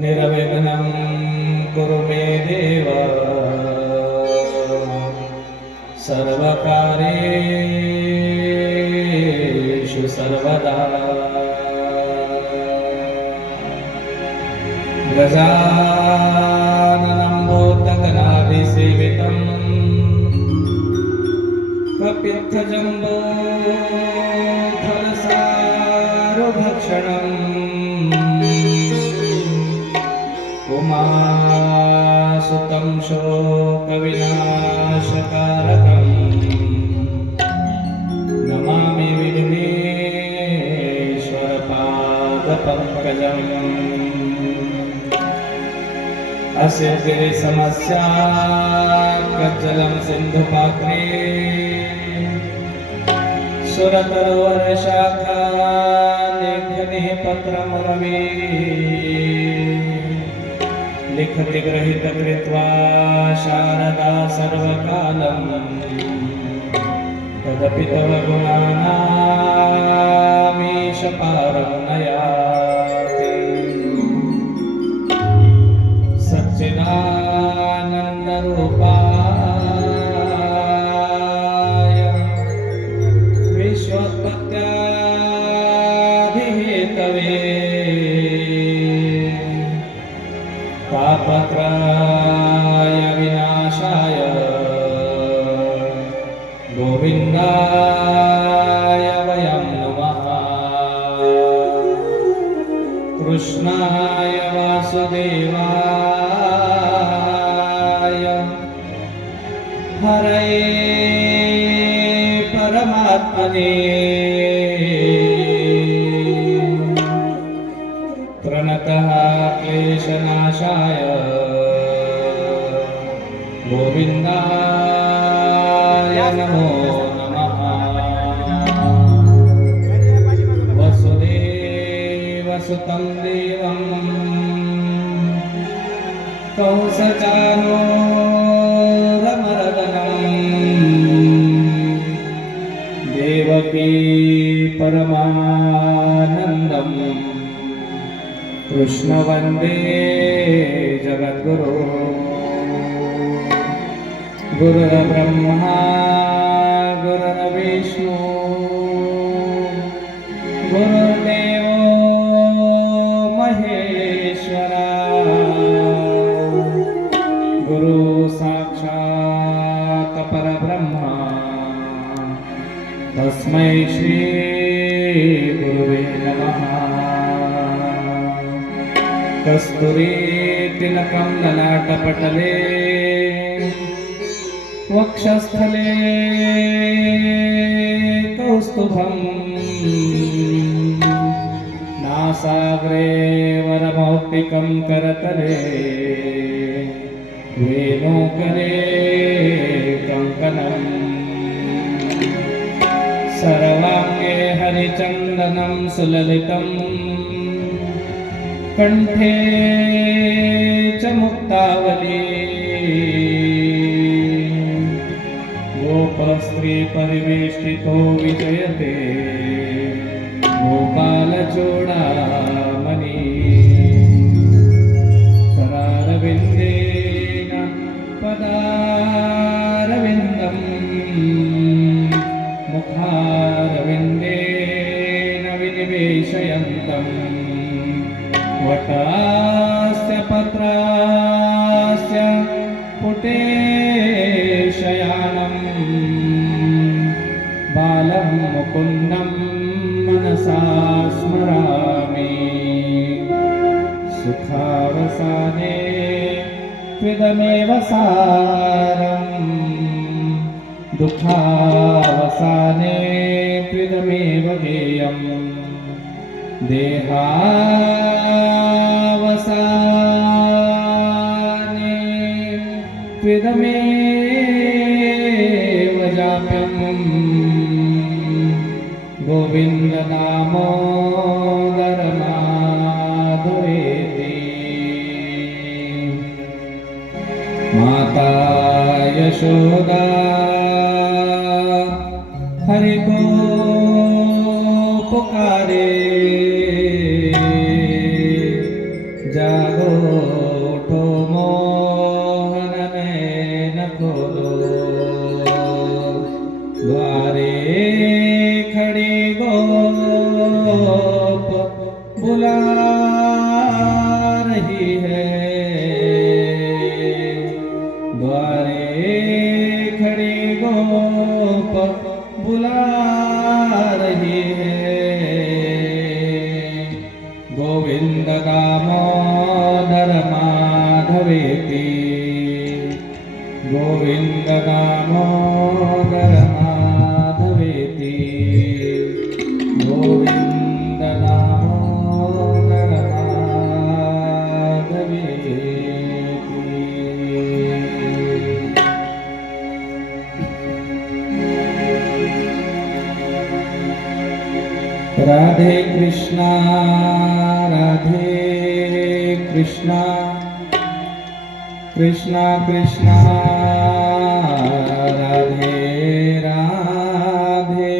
निर्विघ्नं कुरु मे देव सर्वकार्येषु सर्वदा। गजाननं भूतगणाधिसेवितं कपित्थजम्बूफलसारभक्षणम् उमासुतं शोकविनाशकारकम् नमामि विघ्नेश्वरपादपङ्कजम्। अस्य गिरिसमस्याकज्जलं सिन्धुपात्रे सुरतरुवरशाखा लेखनिः पत्रमुरवे लिखति ग्रहीत कृत्वा शारदा सर्वकालं तदपि तव गुणानामीश पारं न याति। सच्चिदानन्दरूपाय विश्वोत्पत्त्यादिहेतवे तापत्रय विनाशाय गोविन्दाय वयं नमः। कृष्णाय वासुदेवाय हरये परमात्मने प्रणतः क्लेशनाशाय गोविन्दाय नमो नमः। वसुदेवसुतं देवं कंसचानूरमर्दनम् देवकी परमानन्दम् कृष्ण वन्दे जगद्गुरो। गुरुर्ब्रह्मा गुरुर्विष्णु गुरुर्देवो महेश्वरा गुरु साक्षात् परब्रह्मा तस्मै श्री गुरुवे नमः। कस्तूरी तिलकं ललाटपटले वक्षस्थले कौस्तुभम् नासाग्रे वरमौक्तिकं करतले वेणुकरे कङ्कणम् सर्वाङ्गे हरिचन्दनं सुललितम् कंठे च मुक्तावली गोपस्त्री परिवेष्टितो विजयते गोपालचूडामणि। करारविन्देन पदारविन्दम् मुखारविन्देन विनिवेशयन्तम् वटास्य पत्रास्य पुटे शयानं बालं मुकुन्दं मनसा स्मरामि। सुखावसाने त्विदमेव सारम् दुःखावसाने त्विदमेव गेयम्। देहावसाने त्विदमेव जाप्यम्। गोविन्द दामोदर माधवेति। माता यशोदा हरि को पुकारे गोविंद दामोदर माधवेति गोविंद दामोदर माधवेति गोविंद दामोदर माधवेति। राधे कृष्णा कृष्णा कृष्णा राधे राधे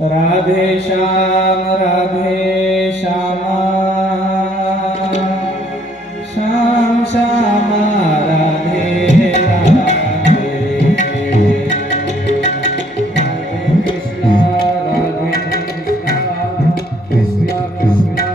राधे श्याम श्याम श्याम राधे राधे कृष्णा कृष्णा कृष्णा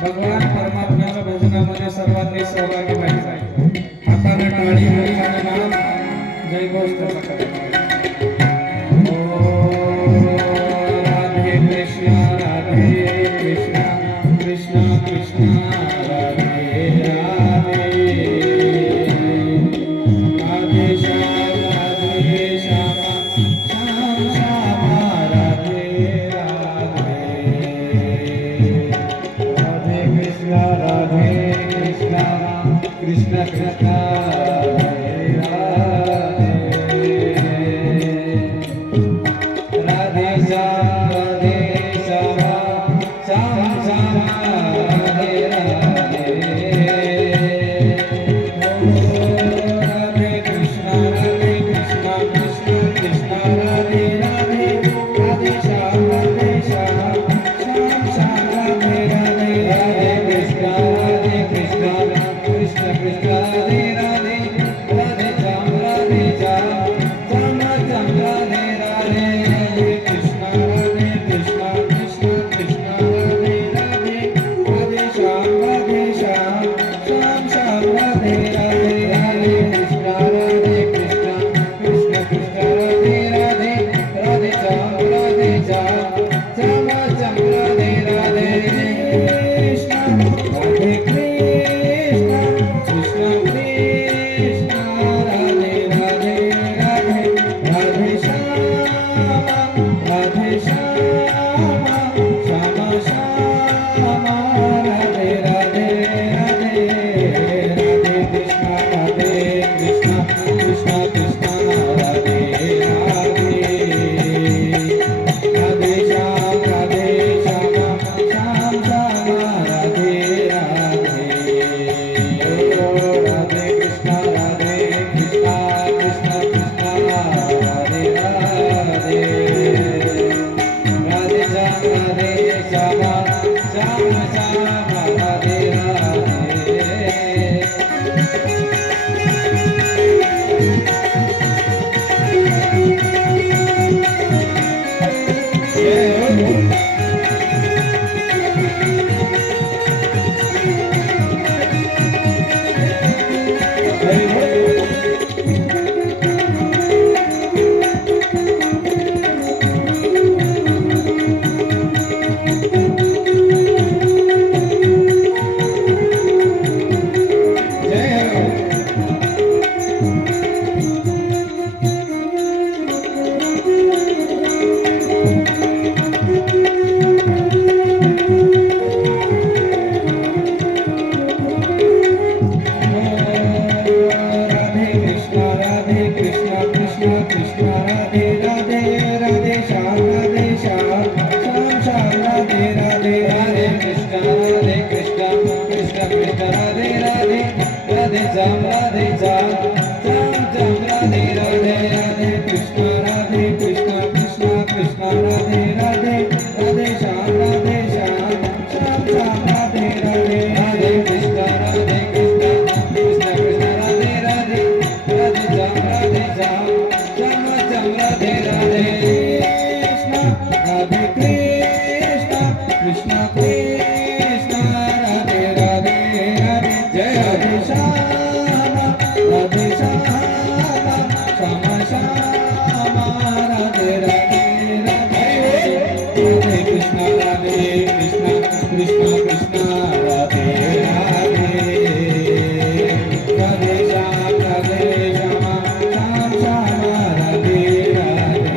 भगवान परमात्म्याच्या भजनामध्ये सर्वांनी सहभागी व्हायचं आहे. हाताने टाळी मुखाने नाम जय घोष करायचा. राधे कृष्णा कृष्णा कृष्णा राधे राधे राधे श्याम श्याम श्याम राधे राधे राधे कृष्णा कृष्ण कृष्ण राधे श्याम श्याम श्याम राधे राधे राधे कृष्णा कृष्ण कृष्ण राधे राधे राधे श्याम श्याम श्याम राधे राधे राधे कृष्णा कृष्ण कृष्ण राधे राधे राधे श्याम श्याम श्याम राधे राधे कृष्णा कृष्ण कृष्ण राधे राधे राधे श्याम श्याम श्याम राधे राधे राधे कृष्णा कृष्ण कृष्ण राधे राधे राधे श्याम श्याम श्याम राधे राधे कृष्णा राधे कृष्णा कृष्ण कृष्ण राधे राधे राधे राधे श्याम श्याम श्याम राधे राधे राधे राधे कृष्णा कृष्ण कृष्ण राधे राधे राधे श्याम श्याम श्याम राधे राधे राधे कृष्णा कृष्ण कृष्ण राधे राधे राधे श्याम श्याम श्याम राधे राधे। Radhe श्यामा श्यामा राधे राधे राधे राधे कृष्ण कृष्ण कृष्ण कृष्ण राधे राधे राधे श्यामा श्याम श्यामा राधे राधे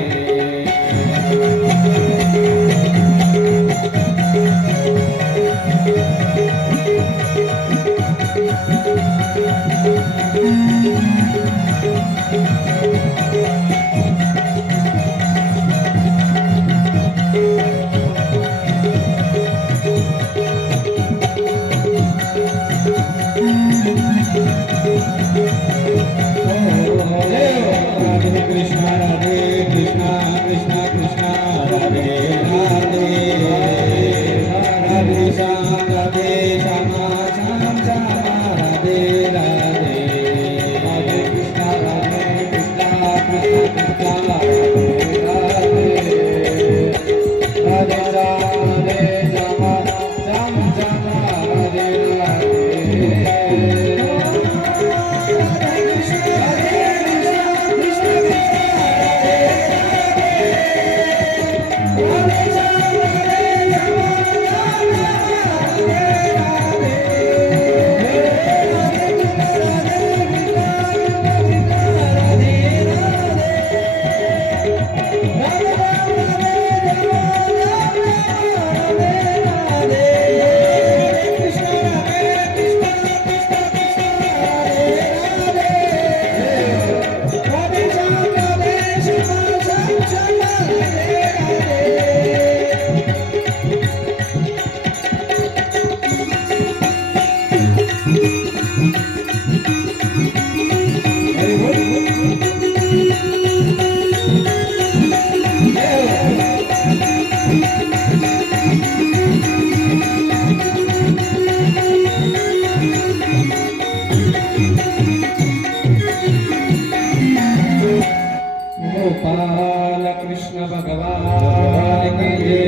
गोपाल कृष्ण भगवान की जय।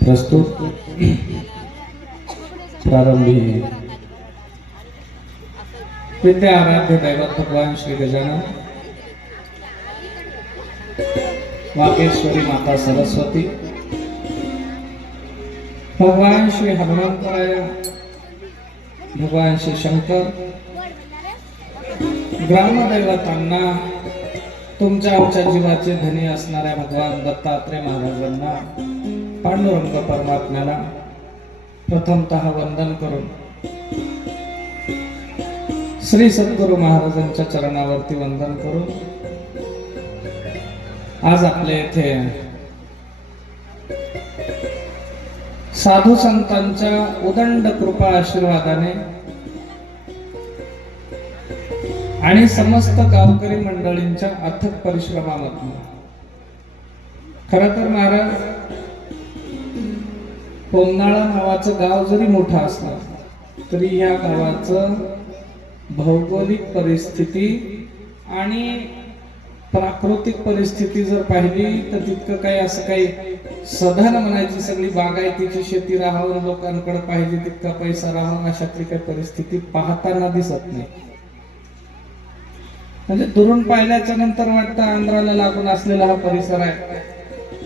प्रस्तुत प्रारंभी विद्या आराध्य दैवत भगवान श्री गजानन, वाकेश्वरी माता सरस्वती, भगवान श्री हनुमंतराय, भगवान श्री शंकर, ग्रामदैवतांना, तुमच्या आमच्या जीवाचे धनी असणाऱ्या भगवान दत्तात्रय महाराजांना, पांडुरंग परमात्म्याला प्रथमतः वंदन करून श्री सद्गुरु महाराजांच्या चरणावरती वंदन करून आज आपल्या येथे साधू संतांच्या उदंड कृपा आशीर्वादाने आणि समस्त गावकरी मंडळींच्या अथक परिश्रमामधून, खरं तर महाराज, पोमनाळा नावाचं गाव जरी मोठं असलं तरी या गावाचं भौगोलिक परिस्थिती आणि प्राकृतिक परिस्थिती जर पाहिली तर तितकं काही असं काही सधन म्हणायची सगळी बागायतीची शेती राहावं, लोकांकडे पाहिजे तितका पैसा राहावा, अशातली काही परिस्थिती पाहताना दिसत नाही. म्हणजे दुरून पाहिल्याच्या नंतर वाटतं आंध्राला लागून असलेला हा परिसर आहे.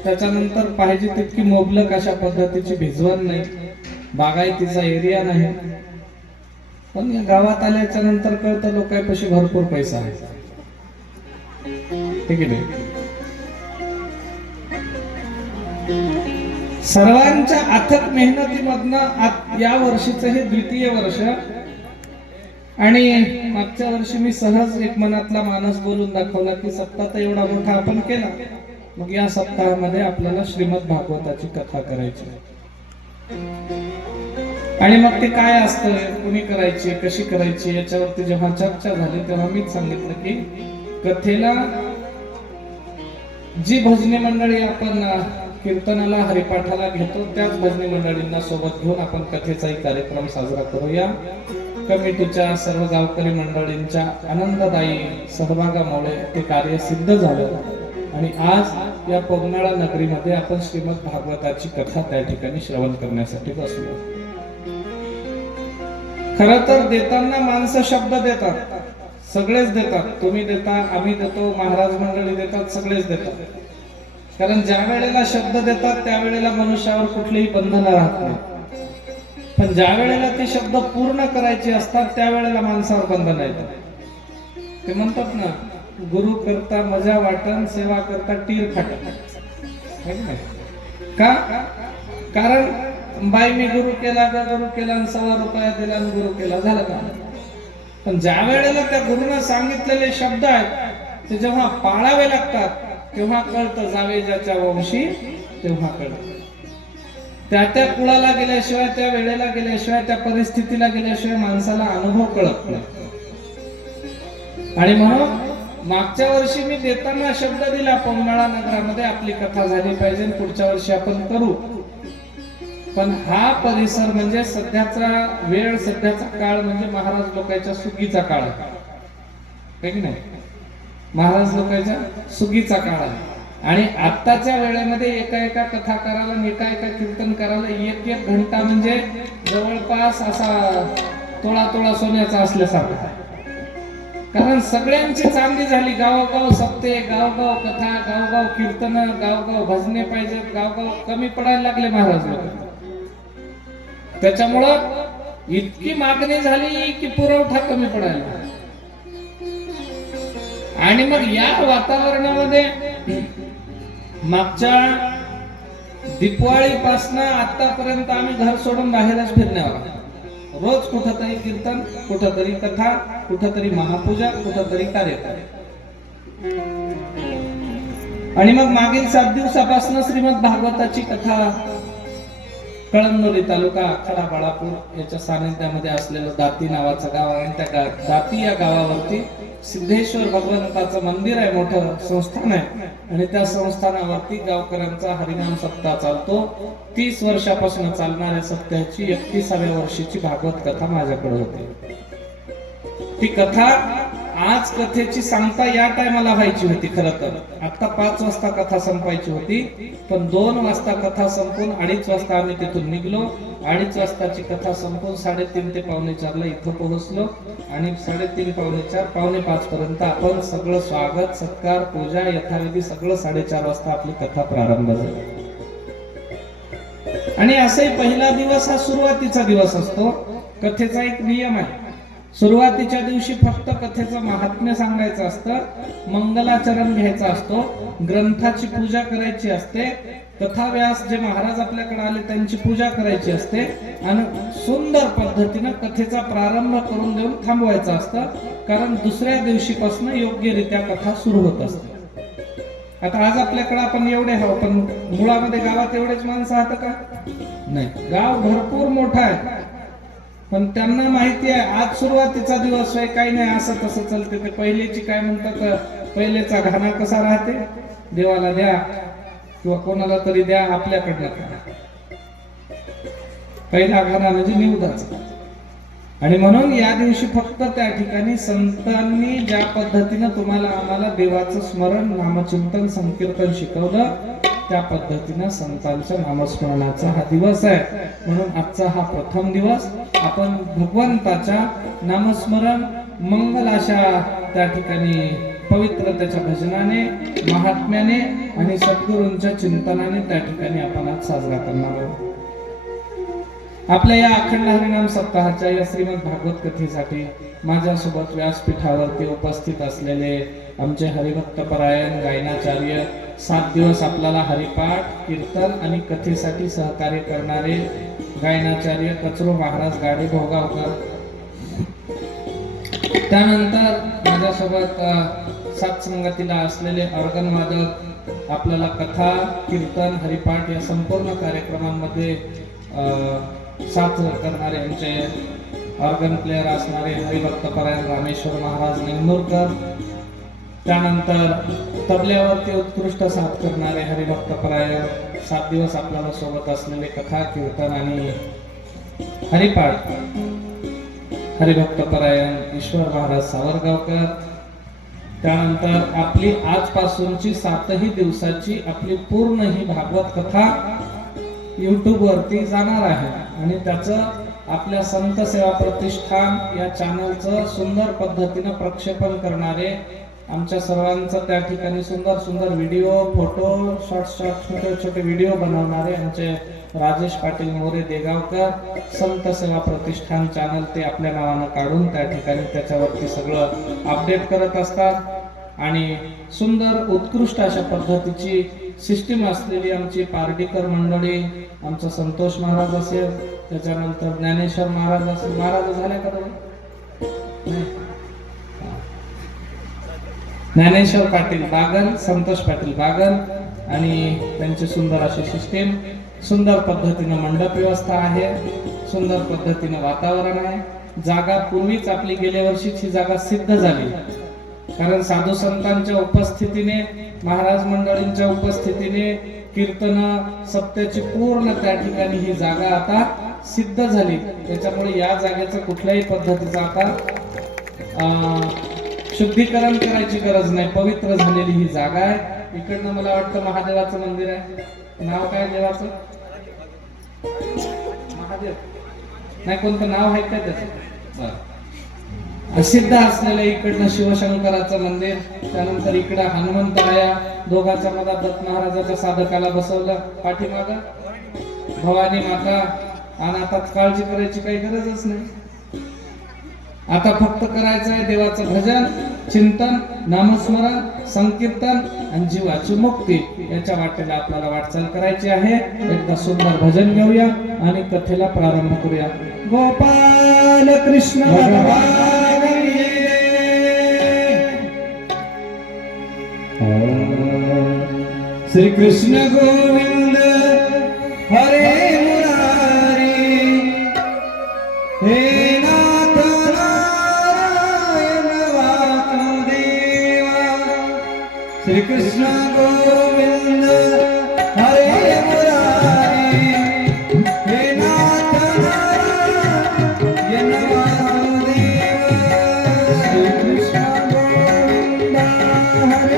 त्याच्यानंतर पाहिजे तितकी मोबलक अशा पद्धतीची भिजवण नाही, बागायतीचा एरिया नाही. पण या गावात आल्याच्या नंतर कळतं लोकांपाशी भरपूर पैसा आहे. ठीक आहे. सर्वांच्या अथक मेहनतीमधनं या वर्षीचं हे द्वितीय वर्ष, आणि मागच्या वर्षी मी सहज एक मनातला मानस बोलून दाखवला की सप्ताह तर एवढा मोठा आपण केला, मग या सप्ताहामध्ये आपल्याला श्रीमद भागवताची कथा करायची. आणि मग ते काय असतं, कुणी करायची, कशी करायची, याच्यावरती जेव्हा चर्चा झाली तेव्हा मीच सांगितलं की कथेला जी भजनी मंडळी आपण कीर्तनाला हरिपाठाला घेतो त्याच भजनी मंडळींना सोबत घेऊन आपण कथेचाही कार्यक्रम साजरा करूया. कमिटीच्या सर्व गावकरी मंडळींच्या आनंददायी सहभागामुळे ते कार्य सिद्ध झालं आणि आज या पोमनाळा नगरीमध्ये आपण श्रीमद भागवताची कथा त्या ठिकाणी श्रवण करण्यासाठी बसलो. खरं तर देताना माणसं शब्द देतात, सगळेच देतात. तुम्ही देता, आम्ही देतो, महाराज मंडळी देतात, सगळेच देतात. कारण ज्या वेळेला शब्द देतात त्यावेळेला मनुष्यावर कुठलीही बंधनं राहत नाही. पण ज्या वेळेला ते शब्द पूर्ण करायचे असतात त्यावेळेला माणसावर बंधन येतात. ते म्हणतात ना, गुरु करता मजा वाटण, सेवा करता टीर खाटण. का? कारण बाई मी गुरु केला का, गुरु केला आणि ₹100 दिला आणि गुरु केला, झालं का? पण ज्या वेळेला त्या गुरुनं सांगितलेले शब्द आहेत ते जेव्हा पाळावे लागतात तेव्हा कळतं, जावे ज्याच्या वंशी तेव्हा कळतं. त्या कुळाला गेल्याशिवाय, त्या वेळेला गेल्याशिवाय, त्या परिस्थितीला गेल्याशिवाय माणसाला अनुभव कळत नाही. आणि म्हणून मागच्या वर्षी मी देताना शब्द दिला, पवनाळा नगरामध्ये आपली कथा झाली पाहिजे, पुढच्या वर्षी आपण करू. पण हा परिसर म्हणजे सध्याचा वेळ, सध्याचा काळ म्हणजे महाराज लोकांच्या सुगीचा काळ आहे की नाही? महाराज लोकांच्या सुगीचा काळ आहे. आणि आत्ताच्या वेळेमध्ये एका कथाकाराला आणि एका कीर्तनकाराला 1 घंटा म्हणजे जवळपास असा तोळा सोन्याचा असल्यासारखा. कारण सगळ्यांची चांदी झाली. गावोगाव सप्ते, गावगाव कथा, गावगाव कीर्तन, गावगाव भजने पाहिजेत, गावगाव कमी पडायला लागले महाराज लोक. त्याच्यामुळं इतकी मागणी झाली की पुरवठा कमी पडायला. आणि मग या वातावरणामध्ये मागच्या दिवाळीपासून आतापर्यंत आम्ही घर सोडून बाहेरच फिरण्यावर. रोज कुठंतरी कीर्तन, कुठंतरी कथा, कुठंतरी महापूजा, कुठंतरी कार्यक्रम. आणि मग मागील 7 दिवसापासून श्रीमद भागवताची कथा कळमनुरी तालुका खडा बाळापूर याच्या सानिध्यामध्ये असलेलं दाती नावाचं गाव आहे. त्या दाती या गावावरती सिद्धेश्वर भगवंताचं मंदिर आहे, मोठं संस्थान आहे. आणि त्या संस्थानावरती गावकऱ्यांचा हरिनाम सप्ताह चालतो. 30 वर्षापासून चालणाऱ्या सप्ताहाची 31व्या वर्षीची भागवत कथा माझ्याकडे होती. ती कथा आज कथेची सांगता या टायमाला व्हायची होती. खरं तर आता 5 वाजता कथा संपायची होती, पण 2 वाजता कथा संपून 2:30 वाजता आम्ही तिथून निघलो. 2:30 वाजताची कथा संपून 3:30 ते 4:45 ला इथं पोहोचलो. आणि 3:30, 4:45, 4:45 पर्यंत आपण सगळं स्वागत, सत्कार, पूजा यथाविधी सगळं 4:30 वाजता आपली कथा प्रारंभ झाली. आणि असे पहिला दिवस हा सुरुवातीचा दिवस असतो. कथेचा एक नियम आहे, सुरुवातीच्या दिवशी फक्त कथेचं महात्म्य सांगायचं असतं, मंगलाचरण घ्यायचा असतो, ग्रंथाची पूजा करायची असते, कथा व्यास जे महाराज आपल्याकडे आले त्यांची पूजा करायची असते आणि सुंदर पद्धतीनं कथेचा प्रारंभ करून देऊन थांबवायचं असतं. कारण दुसऱ्या दिवशीपासून योग्यरित्या कथा सुरू होत असते. आता आज आपल्याकडे आपण एवढे आहोत, पण मुळामध्ये गावात एवढेच माणसं आहात का? नाही, गाव भरपूर मोठा आहे. पण त्यांना माहिती आहे आज सुरुवातीचा दिवस आहे, काही नाही असं तसं चालते. ते पहिलेची काय म्हणतात, पहिलेचा घाणा कसा राहते, देवाला द्या किंवा कोणाला तरी द्या, आपल्याकडनं पहिला घाणा म्हणजे निवदाचा. आणि म्हणून या दिवशी फक्त त्या ठिकाणी संतांनी ज्या पद्धतीनं तुम्हाला आम्हाला देवाचं स्मरण, नामचिंतन, संकीर्तन शिकवलं त्या पद्धतीनं संतांच्या नामस्मरणाचा हा दिवस आहे. म्हणून आजचा हा प्रथम दिवस आपण भगवंताच्या नामस्मरण, मंगल अशा त्या ठिकाणी पवित्रतेच्या भजनाने, महात्म्याने आणि सद्गुरूंच्या चिंतनाने त्या ठिकाणी आपण आज साजरा करणार आहोत. आपल्या या अखंड हरिनाम सप्ताहाच्या या श्रीमद भागवत कथेसाठी माझ्यासोबत व्यासपीठावरती उपस्थित असलेले आमचे हरिभक्त परायण गायनाचार्य, 7 दिवस आपल्याला हरिपाठ, कीर्तन आणि कथेसाठी सहकार्य करणारे गायनाचार्य कचरो महाराज गाडे भोगावकर. त्यानंतर माझ्यासोबत सातसंगतीला असलेले ऑर्गन वादक, आपल्याला कथा, कीर्तन, हरिपाठ या संपूर्ण कार्यक्रमांमध्ये साथ करणारे आमचे ऑर्गन प्लेअर असणारे हरिभक्त परायण रामेश्वर महाराज निंगनूरकर. त्यानंतर तबल्यावरती उत्कृष्ट साथ करणारे हरिभक्त परायण 7 दिवस आपल्याला सोबत असलेले कथा, कीर्तन आणि हरिपाठ हरिभक्त परायण ईश्वर महाराज सावरगावकर. त्यानंतर आपली आजपासूनची 7ही दिवसाची आपली पूर्ण ही भागवत कथा YouTube वरती जाणार आहे आणि त्याचं आपल्या संत सेवा प्रतिष्ठान या चॅनलचं सुंदर पद्धतीनं प्रक्षेपण करणारे, आमच्या सर्वांचं त्या ठिकाणी सुंदर सुंदर व्हिडिओ, फोटो, शॉर्ट छोटे छोटे व्हिडिओ बनवणारे आमचे राजेश पाटील मोरे देगावकर, संत सेवा प्रतिष्ठान चॅनल ते आपल्या नावानं काढून त्या ठिकाणी त्याच्यावरती सगळं अपडेट करत असतात। आणि सुंदर उत्कृष्ट अशा पद्धतीची सिस्टीम असलेली आमची पार्टीकर मंडळी, आमचा संतोष महाराज असेल, त्याच्यानंतर ज्ञानेश्वर महाराज असेल, महाराज झाले का तुम्ही? ज्ञानेश्वर पाटील बागल, संतोष पाटील बागल आणि त्यांची सुंदर अशी सिस्टीम, सुंदर पद्धतीनं मंडप व्यवस्था आहे, सुंदर पद्धतीनं वातावरण आहे। जागा पूर्वीच आपली गेल्या वर्षीच ही जागा सिद्ध झाली, कारण साधू संतांच्या उपस्थितीने, महाराज मंडळींच्या उपस्थितीने कीर्तन सत्याची पूर्ण त्या ठिकाणी ही जागा आता सिद्ध झाली। त्याच्यामुळे या जागेचं कुठल्याही पद्धतीचं आता शुद्धीकरण करायची गरज नाही, पवित्र झालेली ही जागा आहे। इकडनं मला वाटतं महादेवाचं मंदिर आहे, नाव काय देवाचं? महादेव नाही, कोणतं नाव आहे का त्याचं? सिद्ध असलेलं इकडनं शिवशंकराचं मंदिर, त्यानंतर इकडं हनुमंतराया, दोघांच्या मधात दत्त महाराजाच्या साधकाला बसवलं, पाठीमाग भवानी माता। आणि आता काळजी करायची काही गरजच नाही, आता फक्त करायचं आहे देवाचं भजन, चिंतन, नामस्मरण, संकीर्तन आणि जीवाची मुक्ती याच्या वाटेला आपल्याला वाटचाल करायची आहे। एकदा सुंदर भजन घेऊया आणि कथेला प्रारंभ करूया। गोपाल कृष्ण भगवान श्री कृष्ण गोविंद हरे मुरारी, हे नाथ नारायण वासुदेवा। श्री कृष्ण गोविंद हरे मुरारी, हे नाथ नारायण वासुदेवा। श्री कृष्ण गोविंद हरे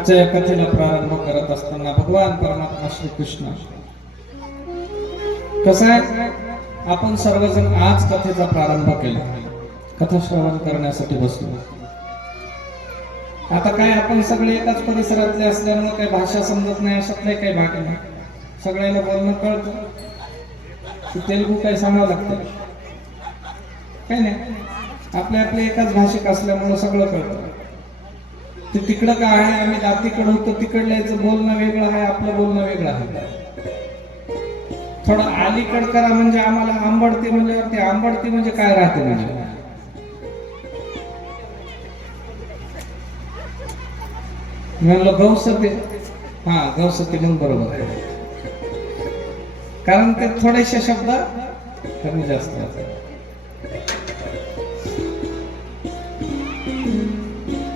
आजच्या या कथेला प्रारंभ करत असताना भगवान परमात्मा श्री कृष्ण, कसं आहे, आपण सर्वजण आज कथेचा प्रारंभ केला, कथा श्रवण करण्यासाठी बसलो. आता काय आपण सगळे एकाच परिसरातले असल्यामुळे काही भाषा समजत नाही अशातले काही भाग नाही. सगळ्याला बोलणं कळतं, तेलुगू काही सांगावं लागतं काही नाही. आपले एकाच भाषिक असल्यामुळे सगळं कळतं. ते तिकडं काय आहे, आम्ही दातीकडं होतो, तिकडल्याचं बोलणं वेगळं आहे, आपलं बोलणं वेगळं आहे. थोडं अलीकड करा म्हणजे आम्हाला आंबडती म्हणजे ते आंबडती म्हणजे काय राहते म्हणजे म्हणलं गौसते. हा गौसते मग बरोबर आहे, कारण ते थोडेसे शब्द कमी जास्त होतात.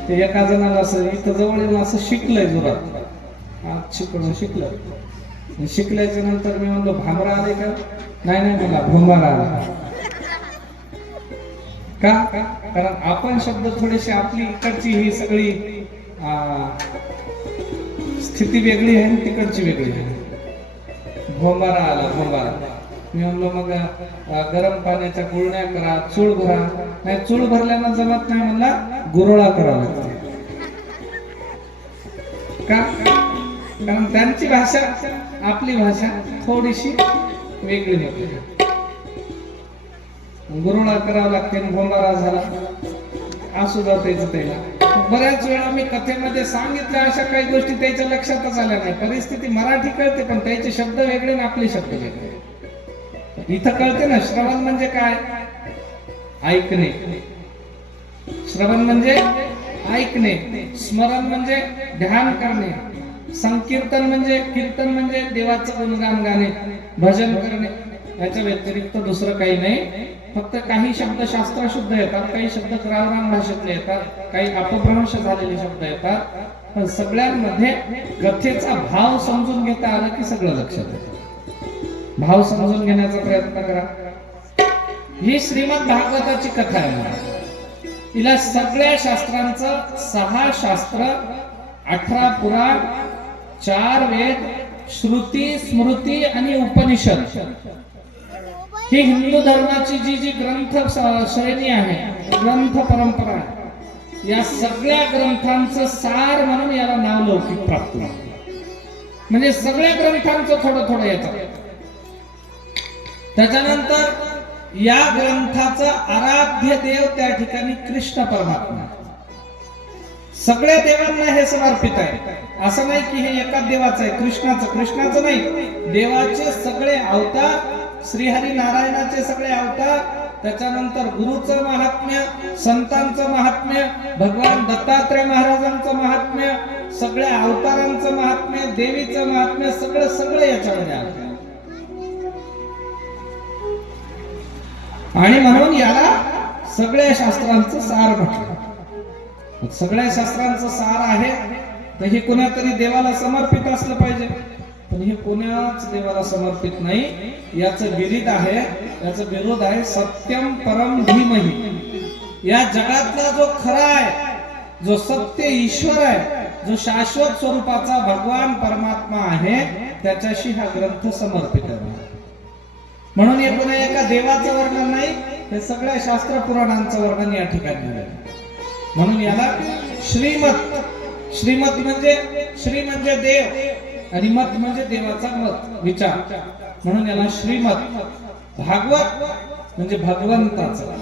ते एका जणाला असं इथं जवळ येऊन असं शिकलंय जोरात, आज शिकलं. शिकल्याच्या नंतर मी म्हणलो भामरा आले का? नाही मला भोंबारा आला. का? कारण आपण शब्द थोडेसे, आपली इकडची ही सगळी स्थिती वेगळी आहे, तिकडची वेगळी आहे. भोंबारा आला, भोंबारा. मी म्हणलो मग गरम पाण्याच्या गुळण्या करा, चूळ भरा. नाही, चूळ भरल्यानं जमत नाही, म्हणला गुरळा करावा लागतो. का? कारण त्यांची भाषा आपली भाषा थोडीशी वेगळी होती. गुरुळा करावा लागते, भोंबारा झाला असू जातायचं त्याला. बऱ्याच वेळा मी कथेमध्ये सांगितलं अशा काही गोष्टी त्याच्या लक्षातच आल्या नाही. परिस्थिती मराठी कळते पण त्याचे शब्द वेगळे आणि आपले शब्द वेगळे. इथं कळते ना, श्रवण म्हणजे काय? ऐकणे. श्रवण म्हणजे ऐकणे, स्मरण म्हणजे ध्यान करणे, संकीर्तन म्हणजे कीर्तन म्हणजे देवाचं गुणगान गाणे, भजन करणे. याच्या व्यतिरिक्त दुसरं काही नाही. फक्त काही शब्द शास्त्रशुद्ध येतात, काही शब्द ग्रामराम भाषेतले येतात, काही अपभ्रंश झालेले शब्द येतात. पण सगळ्यांमध्ये कथेचा भाव समजून घेता आला की सगळं लक्षात येतं. भाव समजून घेण्याचा प्रयत्न करा. ही श्रीमद भागवताची कथा आहे. हिला सगळ्या शास्त्रांचं 6 शास्त्र, 18 पुराण, 4 वेद, श्रुती, स्मृती आणि उपनिषद, ही हिंदू धर्माची जी ग्रंथ श्रेणी आहे, ग्रंथ परंपरा, या सगळ्या ग्रंथांचं सार म्हणून याला नाव लौकिक प्राप्त. म्हणजे सगळ्या ग्रंथांचं थोडं थोडं येतं. त्याच्यानंतर या ग्रंथाचा आराध्य देव त्या ठिकाणी कृष्ण परमात्मा. सगळ्या देवांना हे समर्पित आहे. असं नाही की हे एकाच देवाचं आहे, कृष्णाचं नाही. देवाचे सगळे अवतार, श्रीहरी नारायणाचे सगळे अवतार, त्याच्यानंतर गुरुचं महात्म्य, संतांचं महात्म्य, भगवान दत्तात्रय महाराजांचं महात्म्य, सगळ्या अवतारांचं महात्म्य, देवीचं महात्म्य, सगळं याच्यामध्ये आहे. आणि म्हणून याला सगळ्या शास्त्रांचं सार म्हटलं. सगळ्या शास्त्रांचं सार आहे तर हे कोणातरी देवाला समर्पित असलं पाहिजे. पण हे कोणाच देवाला समर्पित नाही. याचं विरोध आहे, याचं विरोध आहे सत्यम परम धीमहि. या जगातला जो खरा आहे, जो सत्य ईश्वर आहे, जो शाश्वत स्वरूपाचा भगवान परमात्मा आहे, त्याच्याशी हा ग्रंथ समर्पित आहे. म्हणून हे कोणा एका देवाचं वर्णन नाही, हे सगळ्या शास्त्र पुराणांचं वर्णन या ठिकाणी आहे. म्हणून याला श्रीमत. श्रीमत म्हणजे श्री म्हणजे देव आणि मत म्हणजे देवाचा मत, विचार. म्हणून याला श्रीमत. भागवत म्हणजे भगवंताचं.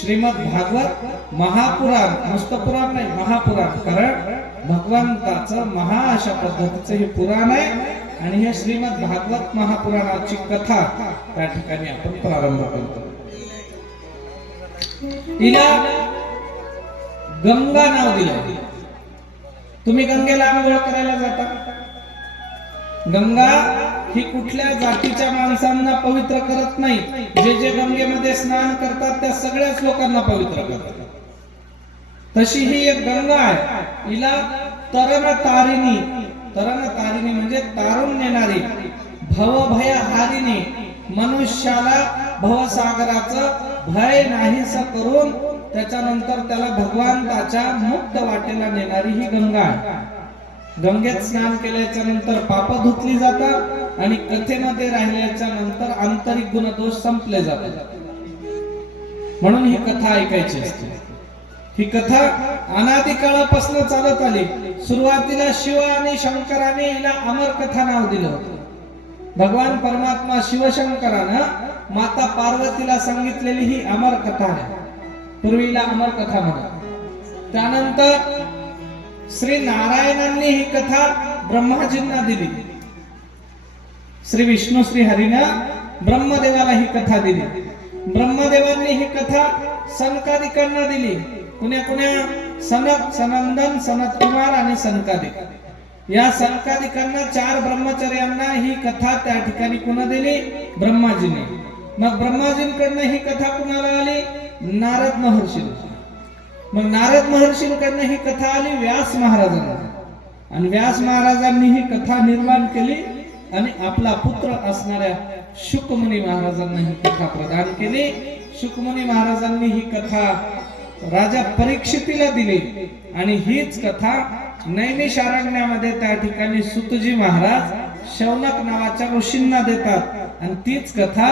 श्रीमद भागवत महापुराण, नुसतं पुराण नाही, महापुराण. कारण भगवंताचं महा अशा पद्धतीचं हे पुराण आहे. आणि हे श्रीमद भागवत महापुराणाची कथा त्या ठिकाणी आपण प्रारंभ करतो. हिला गंगा नाव दिलं. तुम्ही गंगेला आंघोळ करायला जाता. गंगा ही कुठल्या जातीच्या माणसांना पवित्र करत नाही. जे गंगेमध्ये स्नान करतात त्या सगळ्याच लोकांना पवित्र करतात. तशी ही एक गंगा आहे. हिला तरण तारिणी. तरण तारिणी म्हणजे तारून नेणारी, भवभय हारिणी. मनुष्याला भवसागराचं भय नाहीसं करून त्याच्यानंतर त्याला भगवंताच्या मुक्त वाटेला नेणारी ही गंगा आहे. गंगेत स्नान केल्याच्या नंतर पाप धुतली जातात आणि कथेमध्ये राहिल्याच्या नंतर आंतरिक गुणदोष संपले जातात. म्हणून ही कथा ऐकायची असते. ही कथा अनादी काळापासून चालत आली. सुरुवातीला शिव आणि शंकराने हिला अमर कथा नाव दिलं होतं. भगवान परमात्मा शिवशंकरानं माता पार्वतीला सांगितलेली ही अमर कथा आहे. पूर्वीला अमर कथा म्हणतात. त्यानंतर श्री नारायणांनी ही कथा ब्रह्माजींना दिली. श्री विष्णू श्री हरीनं ब्रह्मदेवाला ही कथा दिली. ब्रह्मदेवांनी ही कथा सनकादिकांना दिली. कुण्या सनक, सनंदन, सनत कुमार आणि सनकादिक या सनकादिकांना 4 ब्रह्मचर्यांना ही कथा त्या ठिकाणी कुणा दिली? ब्रह्माजीने. मग ब्रह्माजींकडनं ही कथा कुणाला आली? नारद महर्षींना. मग नारद महर्षींकडनं ही कथा आली व्यास महाराजांना आणि व्यास महाराजांनी ही कथा निर्माण केली आणि आपला पुत्र असणाऱ्या शुकमुनी महाराजांना ही कथा प्रदान केली. शुकमुनी महाराजांनी ही कथा राजा परीक्षितीला दिली आणि हीच कथा नैमिषारण्यामध्ये त्या ठिकाणी सुतजी महाराज शौनक नावाच्या ऋषींना देतात आणि तीच कथा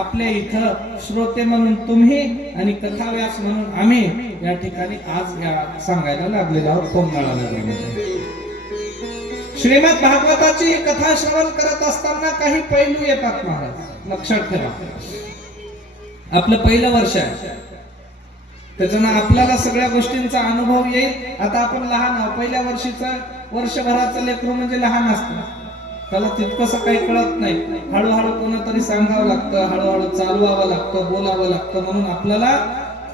आपल्या इथं श्रोते म्हणून तुम्ही आणि कथाव्यास म्हणून आम्ही या ठिकाणी आज या सांगायला लागलेलो आहोत. श्रीमद भागवताची ही कथा श्रवण करत असताना काही पैलू येतात महाराज, लक्षात ठेवा. आपलं पहिलं वर्ष आहे, त्याच्यानं आपल्याला सगळ्या गोष्टींचा अनुभव येईल. आता आपण लहान आहोत. पहिल्या वर्षभराचं लेकरू म्हणजे लहान असतं, त्याला तितकंसं काही कळत नाही. हळूहळू कोणतरी सांगावं लागतं, हळूहळू चालवावं लागतं, बोलावं लागतं. म्हणून आपल्याला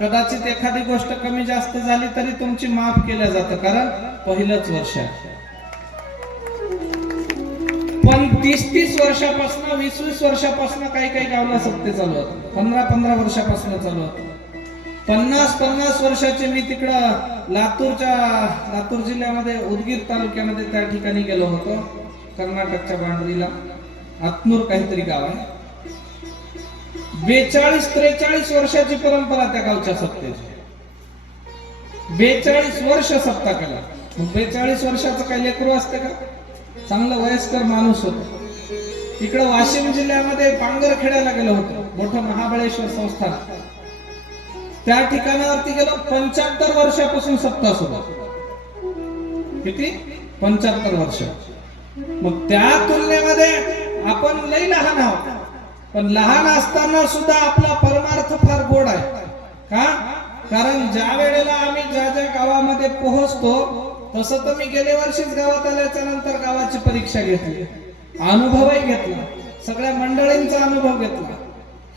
कदाचित एखादी गोष्ट कमी जास्त झाली तरी तुमची माफ केल्या जातं, कारण पहिलंच वर्ष आहे. पण 30 वर्षापासून 20 वर्षापासून काही गावला सत्य चालू होतं. 15 वर्षापासून चालू होतं. 50 वर्षाचे मी तिकडं लातूर जिल्ह्यामध्ये उदगीर तालुक्यामध्ये त्या ठिकाणी गेलो होतो. कर्नाटकच्या बांद्रीला आत्नूर काहीतरी गाव आहे. 42-43 वर्षाची परंपरा त्या गावच्या सत्तेची. 42 वर्ष सत्ता केला. 42 वर्षाचं काही लेकरू असते का? चांगलं वयस्कर माणूस होतो. इकडं वाशिम जिल्ह्यामध्ये पांगरखेड्याला गेलो होतो, मोठं महाबळेश्वर संस्थान. त्या ठिकाणावरती गेलो. 75 वर्षापासून सत्ता सुरू. किती? 75 वर्ष. मग त्या तुलनेमध्ये आपण लई लहान आहोत, पण लहान असताना सुद्धा आपला परमार्थ फार गोड आहे. का? कारण ज्या वेळेला आम्ही ज्या गावामध्ये पोहोचतो, तसं तर मी गेल्या वर्षीच गावात आल्याच्या नंतर गावाची परीक्षा घेतली, अनुभवही घेतला, सगळ्या मंडळींचा अनुभव घेतला.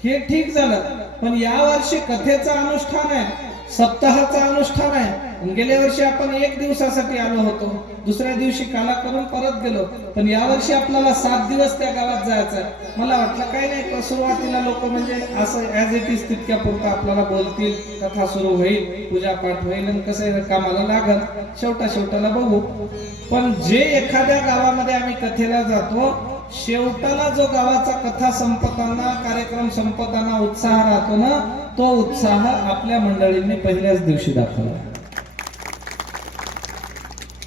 हे ठीक झालं. पण या वर्षी कथेचा अनुष्ठान आहे, सप्ताहाचा अनुष्ठान आहे. गेल्या वर्षी आपण 1 दिवसासाठी आलो होतो, दुसऱ्या दिवशी काला करून परत गेलो. पण या वर्षी आपल्याला 7 दिवस त्या गावात जायचं आहे. मला वाटलं काही नाही, सुरुवातीला लोक म्हणजे असं ऍज इट इज तितक्या पुरतं आपल्याला बोलतील, कथा सुरू होईल, पूजापाठ होईल आणि कसं कामाला लागत, शेवटाला बघू. पण जे एखाद्या गावामध्ये आम्ही कथेला जातो, शेवटाला जो गावाचा कथा संपताना, कार्यक्रम संपताना उत्साह राहतो ना, तो उत्साह आपल्या मंडळींनी पहिल्याच दिवशी दाखवला.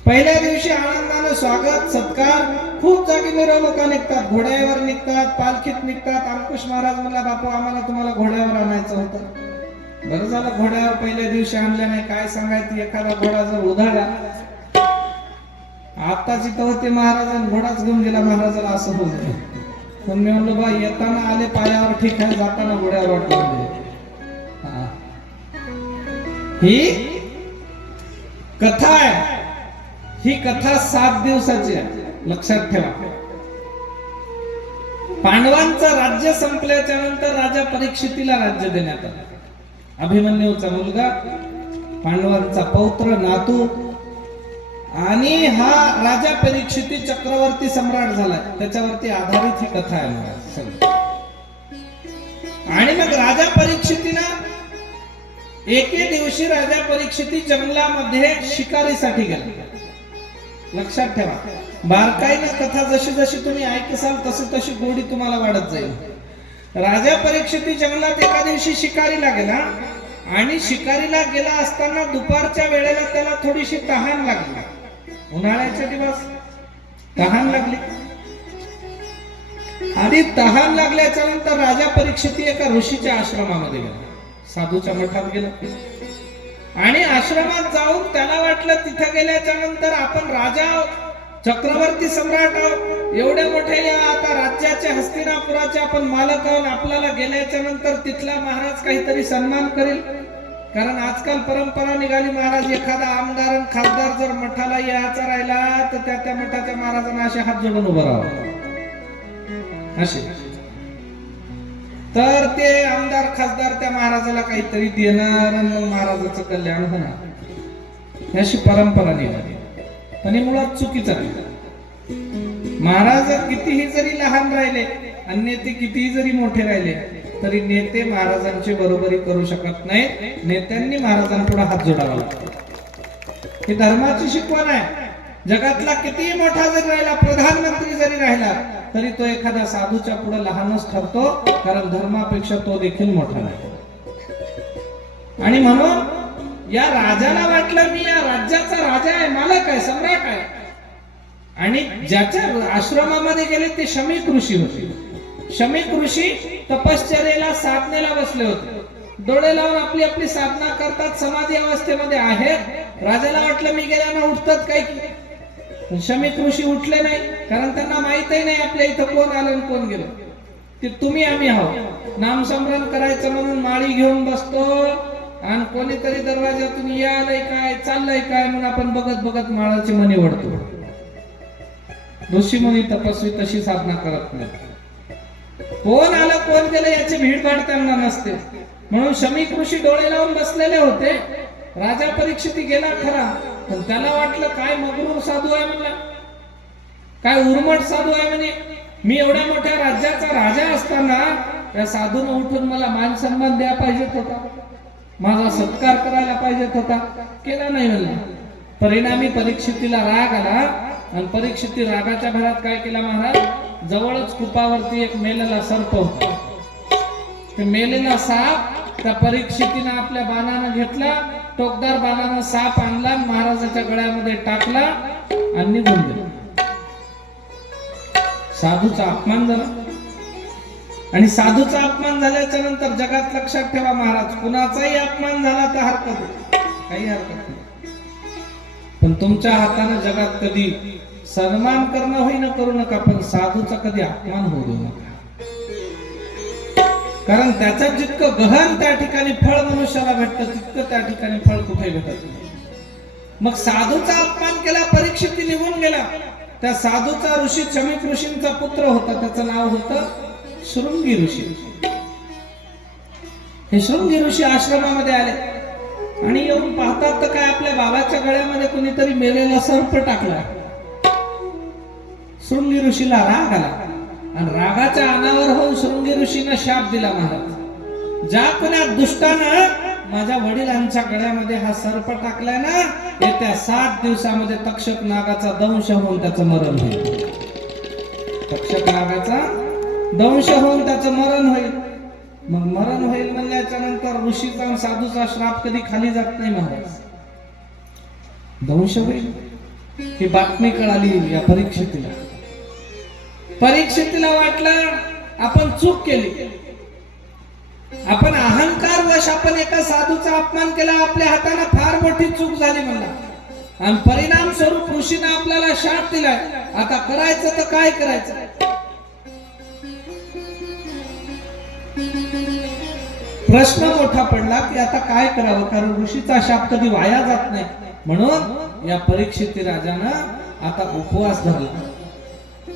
पहिल्या दिवशी आनंदाने स्वागत सत्कार. खूप जागी मिरवणुका निघतात, घोड्यावर निघतात, पालखीत निघतात. अंकुश महाराज म्हणला, बापू आम्हाला तुम्हाला घोड्यावर आणायचं होतं. बरं झालं घोड्यावर पहिल्या दिवशी आणल्या नाही. काय सांगायचं, एखादा घोडा जर उधाळला. आताची तर होते महाराजांनी घोडाच घेऊन गेला महाराजाला, असं होत. पण मी म्हणलो बा, येताना आले पायावर ठीक आहे, जाताना घोड्यावर वाटलं. ही कथा आहे. ही कथा 7 दिवसाची आहे, लक्षात ठेवा. पांडवांचं राज्य संपल्याच्या नंतर राजा परीक्षितीला राज्य देण्यात आलं. अभिमन्यूचा मुलगा, पांडवांचा पौत्र, नातू, आणि हा राजा परीक्षिती चक्रवर्ती सम्राट झालाय. त्याच्यावरती आधारित ही कथा आहे. आणि मग राजा परीक्षितीला एके दिवशी राजा परीक्षिती जंगलामध्ये शिकारीसाठी गेला. लक्षात ठेवा, बारकाईने कथा जशी जशी तुम्ही ऐकसाल तशी गोडी तुम्हाला वाढत जाईल. राजा परीक्षिती जंगलात एका दिवशी शिकारीला गेला आणि शिकारीला गेला असताना दुपारच्या वेळेला त्याला थोडीशी तहान लागली. उन्हाळ्याचे दिवस तहान लागली आणि तहान लागल्याच्या नंतर राजा परीक्षित एका ऋषीच्या आश्रमामध्ये गेला, साधूच्या मठात गेला आणि आश्रमात जाऊन त्याला वाटलं तिथे गेल्याच्या नंतर आपण राजा चक्रवर्ती सम्राट एवढे मोठे या आता राज्याचे हस्तिनापुराचे आपण मालक आहोत, आपल्याला गेल्याच्या नंतर तिथला महाराज काहीतरी सन्मान करेल. कारण आजकाल परंपरा निघाली, महाराज एखादा आमदार आणि खासदार जर मठाला यायचा राहिला तर त्या मठाच्या महाराजांना असे हात जोडून उभं राहावं असे. तर ते आमदार खासदार त्या महाराजाला काहीतरी देणार आणि मग महाराजाचं कल्याण होणार, अशी परंपरा निघाली. पण हे मुळात चुकीचं आहे. महाराज कितीही जरी लहान राहिले आणि नेते कितीही जरी मोठे राहिले तरी नेते महाराजांची बरोबरी करू शकत नाही. नेत्यांनी महाराजांपुढे हात जोडावा लागतो. ही धर्माची शिकवण आहे. जगातला कितीही मोठा जरी राहिला, प्रधानमंत्री जरी राहिला तरी तो एखाद्या साधूच्या पुढे लहानच ठरतो, कारण धर्मापेक्षा तो देखील मोठा नाही. आणि म्हणून या राजाला वाटलं मी या राज्याचा राजा आहे, मालक आहे, सम्राट आहे. आणि ज्याच्या आश्रमामध्ये गेले ते शमीक ऋषी होते. शमीक ऋषी तपश्चर्येला साधनेला बसले होते. डोळे लावून आपली आपली साधना करतात, समाधी अवस्थेमध्ये आहेत. राजाला वाटलं मी गेल्यानं उठतात काय की, शमीक ऋषी उठले नाही, कारण त्यांना माहितही नाही आपल्या इथं कोण आलं आणि कोण गेलं. ते तुम्ही आम्ही आहोत. नामस्मरण करायचं म्हणून माळी घेऊन बसतो आणि कोणीतरी दरवाजातून यायलंय काय चाललंय काय म्हणून आपण बघत बघत माळाची मणी ओढतो. ऋषी मुनी तपस्वी तशी साधना करत नाही. कोण आलं कोण गेलं याची भीडभाड त्यांना नसते. म्हणून शमीक ऋषी डोळे लावून बसलेले होते. राजा परीक्षित गेला खरा, पण त्याला वाटलं काय मगरूर साधू आहे म्हणला, काय उर्मट साधू आहे म्हणे. मी एवढ्या मोठ्या राज्याचा राजा असताना त्या साधून उठून मला मान सन्मान द्या पाहिजेत होता, माझा सत्कार करायला पाहिजेत होता, केला नाही म्हणला. परिणामी परीक्षितीला राग आला आणि परीक्षिती रागाच्या भरात काय केला महाराज, जवळच कुपावरती एक मेलेला सर्प होता. ते मेलेला साप त्या परीक्षितीने आपल्या बाणानं घेतला, टोकदार बाणानं साप आणला, महाराजाच्या गळ्यामध्ये टाकला आणि निघून गेला. साधूचा अपमान झाला. आणि साधूचा अपमान झाल्याच्या नंतर जगात लक्षात ठेवा महाराज, कुणाचाही अपमान झाला तर हरकत नाही, काही हरकत नाही. पण तुमच्या हाताने जगात कधी सन्मान करणं होईना करू नका, पण साधूचा कधी अपमान होऊ देऊ नका. कारण त्याचं जितकं गहन त्या ठिकाणी फळ मनुष्याला भेटतं तितकं त्या ठिकाणी फळ कुठे भेटत नाही. मग साधूचा अपमान केला, परीक्षित निघून गेला. त्या साधूचा ऋषी शमीक ऋषींचा पुत्र होता, त्याचं नाव होतं शृंगी ऋषी. हे शृंगी ऋषी आश्रमामध्ये आले आणि येऊन पाहतात तर काय आपल्या बाबाच्या गळ्यामध्ये कुणीतरी मेलेला सर्प टाकला. शृंगी ऋषीला राग आला आणि रागाच्या अनावर होऊन शृंगी ऋषीने शाप दिला, महाराज ज्या कोण्या दुष्टानं माझ्या वडिलांच्या गळ्यामध्ये हा सर्प टाकलाय ना, येत्या 7 दिवसामध्ये तक्षक नागाचा दंश होऊन त्याचं मरण होईल. तक्षक नागाचा दंश होऊन त्याचं मरण होईल. मग मरण होईल म्हणल्याच्या नंतर ऋषीचा आणि साधूचा श्राप कधी खाली जात नाही महाराज. दंश होईल ही बातमी कळाली या परीक्षितीला. परीक्षितीला वाटलं आपण चूक केली, आपण अहंकार वश आपण एका साधूचा अपमान केला, आपल्या हाताने फार मोठी चूक झाली म्हणला. आणि परिणाम स्वरूप ऋषीने आपल्याला शाप दिलाय. आता करायचं तर काय करायचं. प्रश्न मोठा पडला की आता काय करावं, कारण ऋषीचा शाप कधी वाया जात नाही. म्हणून या परीक्षिती राजानं आता उपवास धरला.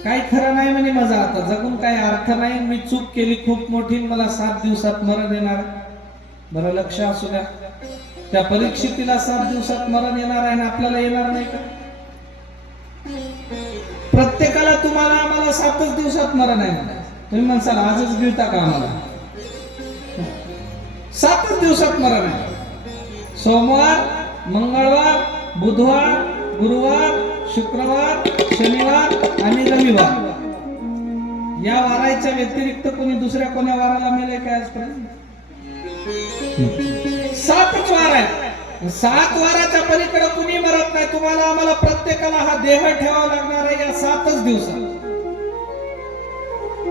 काय खरं नाही म्हणे माझा, आता जगून काय अर्थ नाही, मी चूक केली खूप मोठी, मला 7 दिवसात मरण येणार. बरं लक्ष असू द्या, त्या परीक्षितीला 7 दिवसात मरण येणार आहे ना आपल्याला येणार नाही का. प्रत्येकाला तुम्हाला आम्हाला 7च दिवसात मरण आहे म्हणा. तुम्ही म्हणसाल आजच गिळता का आम्हाला, 7च दिवसात मरण आहे. सोमवार, मंगळवार, बुधवार, गुरुवार, शुक्रवार, शनिवार आणि रविवार या वाराच्या व्यतिरिक्त कोणी दुसऱ्या कोण्या वाराला मेले काय आजपर्यंत? 7च वार आहेत. 7 वाराच्या पलीकडे कुणी मरत नाही. तुम्हाला आम्हाला प्रत्येकाला हा देह ठेवावा लागणार आहे या 7च दिवसात.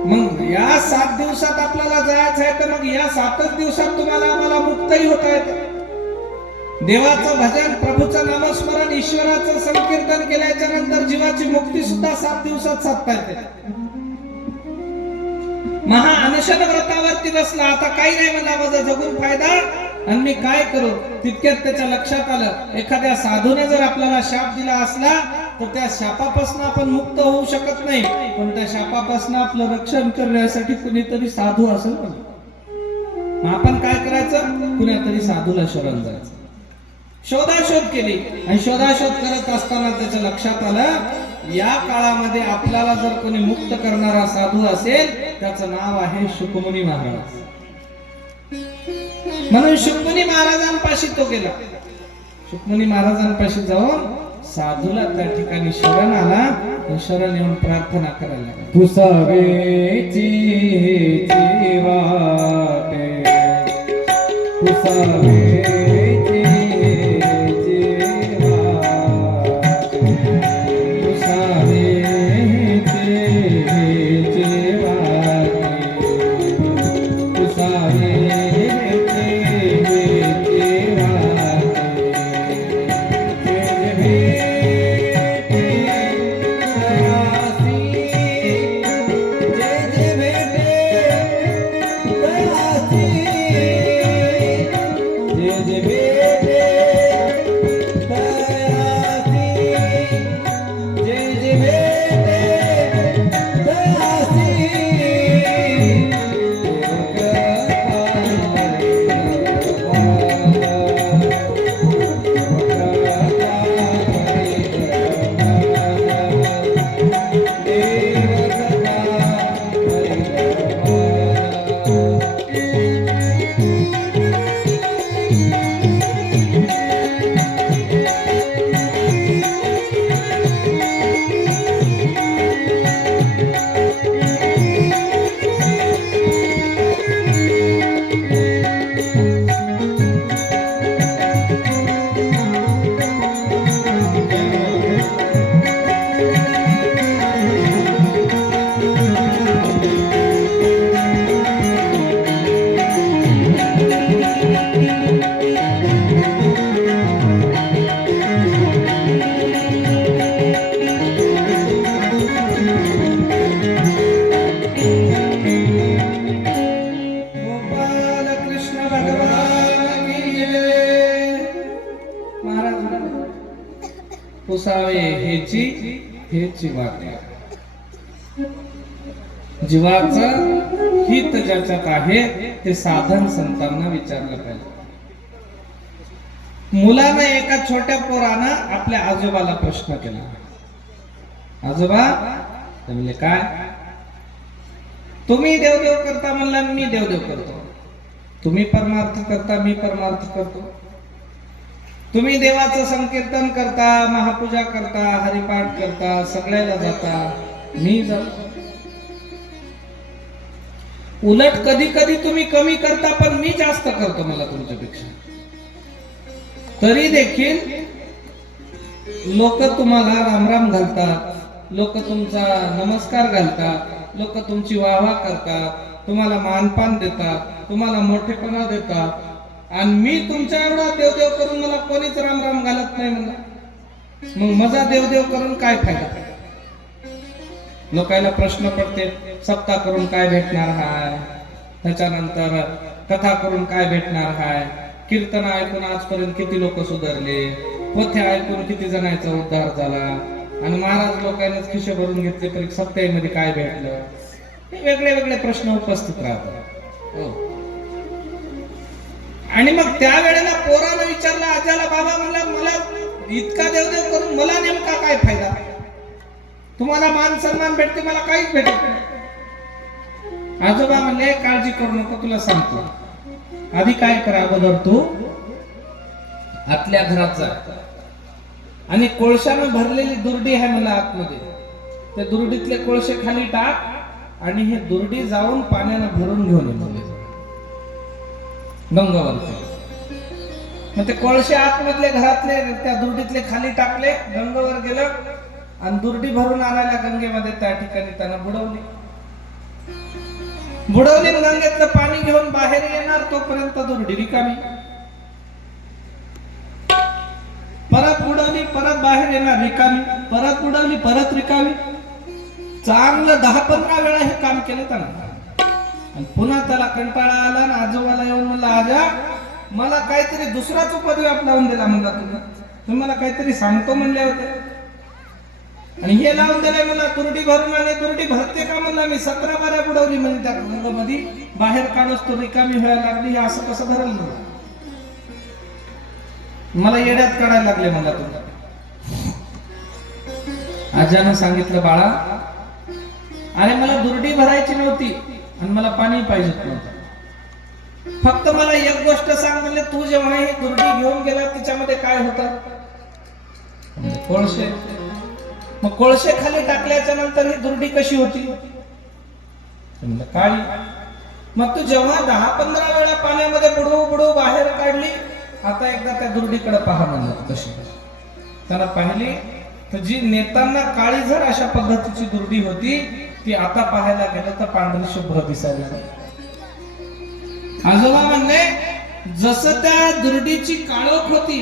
मग या 7 दिवसात आपल्याला जायचं आहे, तर मग या 7च दिवसात तुम्हाला आम्हाला मुक्तही होता येते. देवाचं भजन, प्रभूचं नामस्मरण, ईश्वराचं संकीर्तन केल्याच्या नंतर जीवाची मुक्ती सुद्धा 7 दिवसात साधता येते. महा अनशन व्रतावरती बसला, आता काही नाही म्हणला, माझा जगून फायदा आणि मी काय करू. तितक्यात त्याच्या लक्षात आलं, एखाद्या साधूने जर आपल्याला शाप दिला असला तर त्या शापापासून आपण मुक्त होऊ शकत नाही, पण त्या शापापासून आपलं रक्षण करण्यासाठी कुणीतरी साधू असेल. पण आपण काय करायचं, कुणातरी साधूला शरण जायचं. शोधाशोध केली आणि शोधाशोध करत असताना त्याच्या लक्षात आलं, या काळामध्ये आपल्याला जर कोणी मुक्त करणारा साधू असेल त्याचं नाव आहे शुकमुनी महाराज. म्हणून शुकमुनी महाराजांपाशी तो गेला. शुकमुनी महाराजांपाशी जाऊन साधूला त्या ठिकाणी शरण आला. शरण येऊन प्रार्थना करायला लागला. पुसावेची वाटे पुसावेची पुसावे हेची वाटे. जीवाचं हित ज्याच्यात आहे ते साधन संतांना विचारलं पाहिजे. मुलानं एका छोट्या पोरानं आपल्या आजोबाला प्रश्न केला. आजोबा, ते म्हणले काय? तुम्ही देवदेव करता म्हणला, मी देवदेव करतो. तुम्ही परमार्थ करता, मी परमार्थ करतो. तुम्ही देवाचं संकीर्तन करता, महापूजा करता, हरिपाठ करता, सगळ्याला जाता, मी जातो. उलट कधी कधी तुम्ही कमी करता, पण मी जास्त करतो मला तुमच्यापेक्षा. तरी देखील लोक तुम्हाला रामराम घालतात, लोक तुमचा नमस्कार घालतात, लोक तुमची वाहवा करतात, तुम्हाला मानपान देतात, तुम्हाला मोठेपणा देतात, आणि मी तुमच्या एवढा देवदेव करून मला कोणीच रामराम घालत नाही म्हणला. मग माझा देवदेव करून काय फायदा? लोकांना प्रश्न पडते, सप्ताह करून काय भेटणार हाय, त्याच्यानंतर कथा करून काय भेटणार हाय, कीर्तन ऐकून आजपर्यंत किती लोक सुधारले, पोथ्या ऐकून किती जणांचा उद्धार झाला, आणि महाराज लोकांनीच खिशे भरून घेतले तरी सप्ताहामध्ये काय भेटलं. वेगळे वेगळे प्रश्न उपस्थित राहतात. हो. आणि मग त्या वेळेला पोरानं विचारला आज्याला, बाबा म्हणला मला इतका देवदेव करून मला नेमका काय फायदा? तुम्हाला मान सन्मान भेटते, मला काहीच भेटत नाही. आजोबा म्हणले काळजी करू नको, तुला सांगतो. आधी काय करा, अगोदर तू आतल्या घरात जा आणि कोळशानं भरलेली दुर्डी आहे मला आतमध्ये, त्या दुर्डीतले कोळशे खाली टाक आणि हे दुर्डी जाऊन पाण्यानं भरून घेऊन ये गंगावरती. मग ते कोळशे आतमधले घरातले त्या दुर्डीतले खाली टाकले, गंगेवर गेलं आणि दुर्डी भरून आणायला गंगेमध्ये त्या ठिकाणी त्यानं बुडवली आणि गंगेतलं पाणी घेऊन बाहेर येणार तोपर्यंत दुर्डी रिकामी. परत बुडवली, परत बाहेर येणार रिकामी, परत बुडवली, परत रिकामी. चांगलं 10-15 वेळा हे काम केलं त्यानं. आणि पुन्हा त्याला कंटाळा आला आणि आजोबाला येऊन म्हणला, आजा मला काहीतरी दुसराच उपद्व्याप लावून दिला म्हणला, तुम्ही मला काहीतरी सांगतो म्हणले होते आणि हे लावून दिलंय मला. दुर्डी भरून आले, दुर्डी भरते का म्हणला, मी 17 बाऱ्या बुडवली म्हणजे त्या गंगेमध्ये, बाहेर काढूच तो रिकामी व्हायला लागली. हे असं कसं धरल म्हणलं, मला येड्यात काढायला लागले मला तुम्ही. आजानं सांगितलं, बाळा अरे मला दुर्डी भरायची नव्हती आणि मला पाणी पाहिजे नव्हतं, फक्त मला एक गोष्ट सांग म्हणले, तू जेव्हा ही दुर्डी घेऊन गेला तिच्यामध्ये काय होतं? कोळशे. मग कोळशे खाली टाकल्याच्या नंतर ही दुर्डी कशी होती? काळी. मग तू जेव्हा 10-15 वेळा पाण्यामध्ये बुडवू बाहेर काढली, आता एकदा त्या दुर्डीकडे पहा म्हणलं कशी. त्याला पाहिली तर जी नेताना काळीझर अशा पद्धतीची दुर्डी होती ती आता पाहायला गेलं तर पांढरी शुभ्र दिसायला लागली. आजोबा म्हणले, जसं त्या दुर्डीची काळोख होती,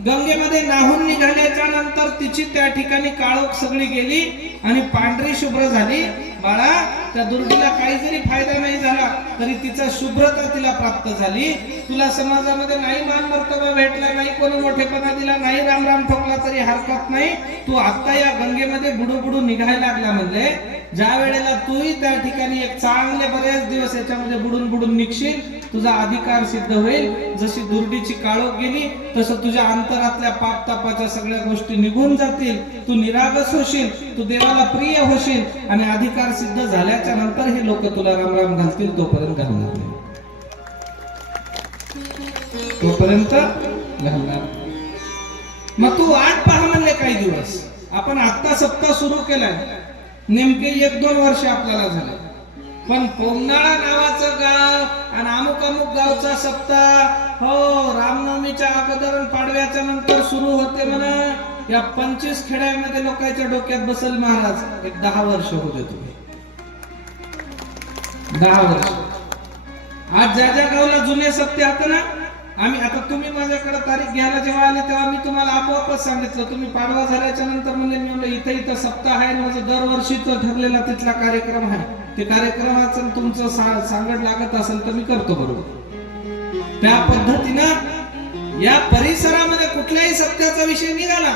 गंगेमध्ये नाहून निघाल्याच्या नंतर तिची त्या ठिकाणी काळोख सगळी गेली आणि पांढरी शुभ्र झाली. बाळा त्या दुर्डीला काही जरी फायदा नाही झाला तरी तिचा शुभ्रता तिला प्राप्त झाली. तुला समाजामध्ये नाही मान मर्तबा भेटला, नाही कोणी मोठेपणा दिला, नाही राम राम ठोकला तरी हरकत नाही, तू आता या गंगेमध्ये बुडू निघायला लागला. म्हणजे ज्या वेळेला तूही त्या ठिकाणी एक चांगले बरेच दिवस याच्यामध्ये बुडून निघशील, तुझा अधिकार सिद्ध होईल. जशी दुर्डीची काळोख गेली तसं तुझ्या अंतरातल्या पाप तापाच्या सगळ्या गोष्टी निघून जातील, तू निरागस होशील, तू देवाला प्रिय होशील आणि अधिकार सिद्ध झाल्याच्या नंतर हे लोक तुला राम राम घालतील, तोपर्यंत घालणार नाही, तोपर्यंत घालणार. मग तू वाट पहा म्हणले काही दिवस. आपण आता सप्ताह सुरू केलाय, नेमके 1-2 वर्ष आपल्याला झाले, पण पोंगनाळा नावाचं गाव आणि अमुक गावचा सप्ताह हो रामनवमीच्या अगोदर आणि पाडव्याच्या नंतर सुरू होते म्हणा. या 25 खेड्यामध्ये लोकांच्या डोक्यात बसल महाराज एक 10 वर्ष होते. तुम्ही 10 वर्ष. आज ज्या गावला जुने सप्ते होते ना, आम्ही आता तुम्ही माझ्याकडे तारीख घ्यायला जेव्हा आले तेव्हा मी तुम्हाला आपोआपच सांगितलं, तुम्ही पाडवा झाल्याच्या नंतर म्हणजे मी म्हणलं इथं सप्ताह आहे, माझं दरवर्षीच ठरलेला तिथला कार्यक्रम आहे, ते कार्यक्रमाचं तुमचं सांगड लागत असेल तर मी करतो बरोबर. त्या पद्धतीनं या परिसरामध्ये कुठल्याही सप्त्याचा विषय निघाला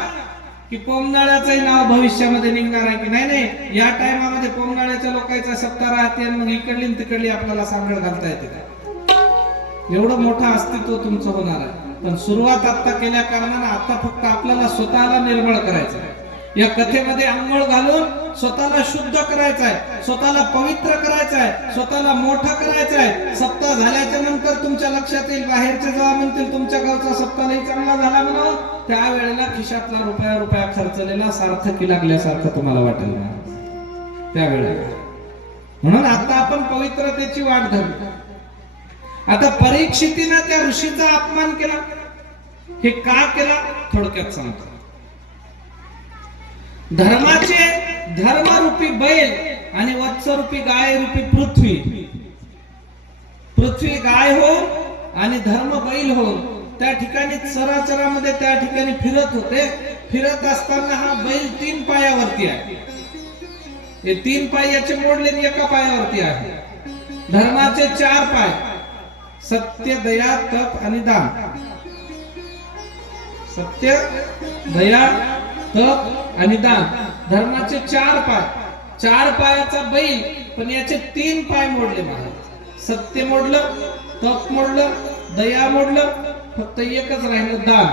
की पोंगनाळ्याचंही नाव भविष्यामध्ये निघणार आहे की नाही, या टायमामध्ये पोंगनाळ्याच्या लोकांचा सप्ताह राहते, मग इकडली तिकडली आपल्याला सांगड घालता येते का? एवढं मोठं अस्तित्व तुमचं होणार आहे. पण सुरुवात आता केल्या कारणाने आता फक्त आपल्याला स्वतःला निर्मळ करायचं आहे. या कथेमध्ये अंघोळ घालून स्वतःला शुद्ध करायचं आहे, स्वतःला पवित्र करायचं आहे, स्वतःला मोठं करायचं आहे. सप्ताह झाल्याच्या नंतर तुमच्या लक्षात येईल, बाहेरचे जेव्हा म्हणतील तुमच्या गावचा सप्ताहही चांगला झाला म्हणून, त्यावेळेला खिशातला रुपया खर्चलेला सार्थकी लागल्यासारखं तुम्हाला वाटेल त्यावेळेला. म्हणून आता आपण पवित्रतेची वाट धरू. आता परीक्षितीने त्या ऋषीचा अपमान केला, हे का केला थोडक्यात सांगतो. धर्मरूपी बैल आणि वत्सरूपी गाय रूपी पृथ्वी गाय हो आणि धर्म बैल हो त्या ठिकाणी चराचरामध्ये त्या ठिकाणी फिरत होते. फिरत असताना हा बैल 3 पायावरती आहे. हे 3 पाय याचे मोडले एका पायावरती आहे. धर्माचे 4 पाय, सत्य, दया, तप आणि दान. सत्य, दया, तप आणि दान. धर्माचे 4 पाय. 4 पायाचा बैल, पण याचे 3 पाय मोडले महाराज. सत्य मोडलं, तप मोडलं, दया मोडलं, फक्त एकच राहिलं दान.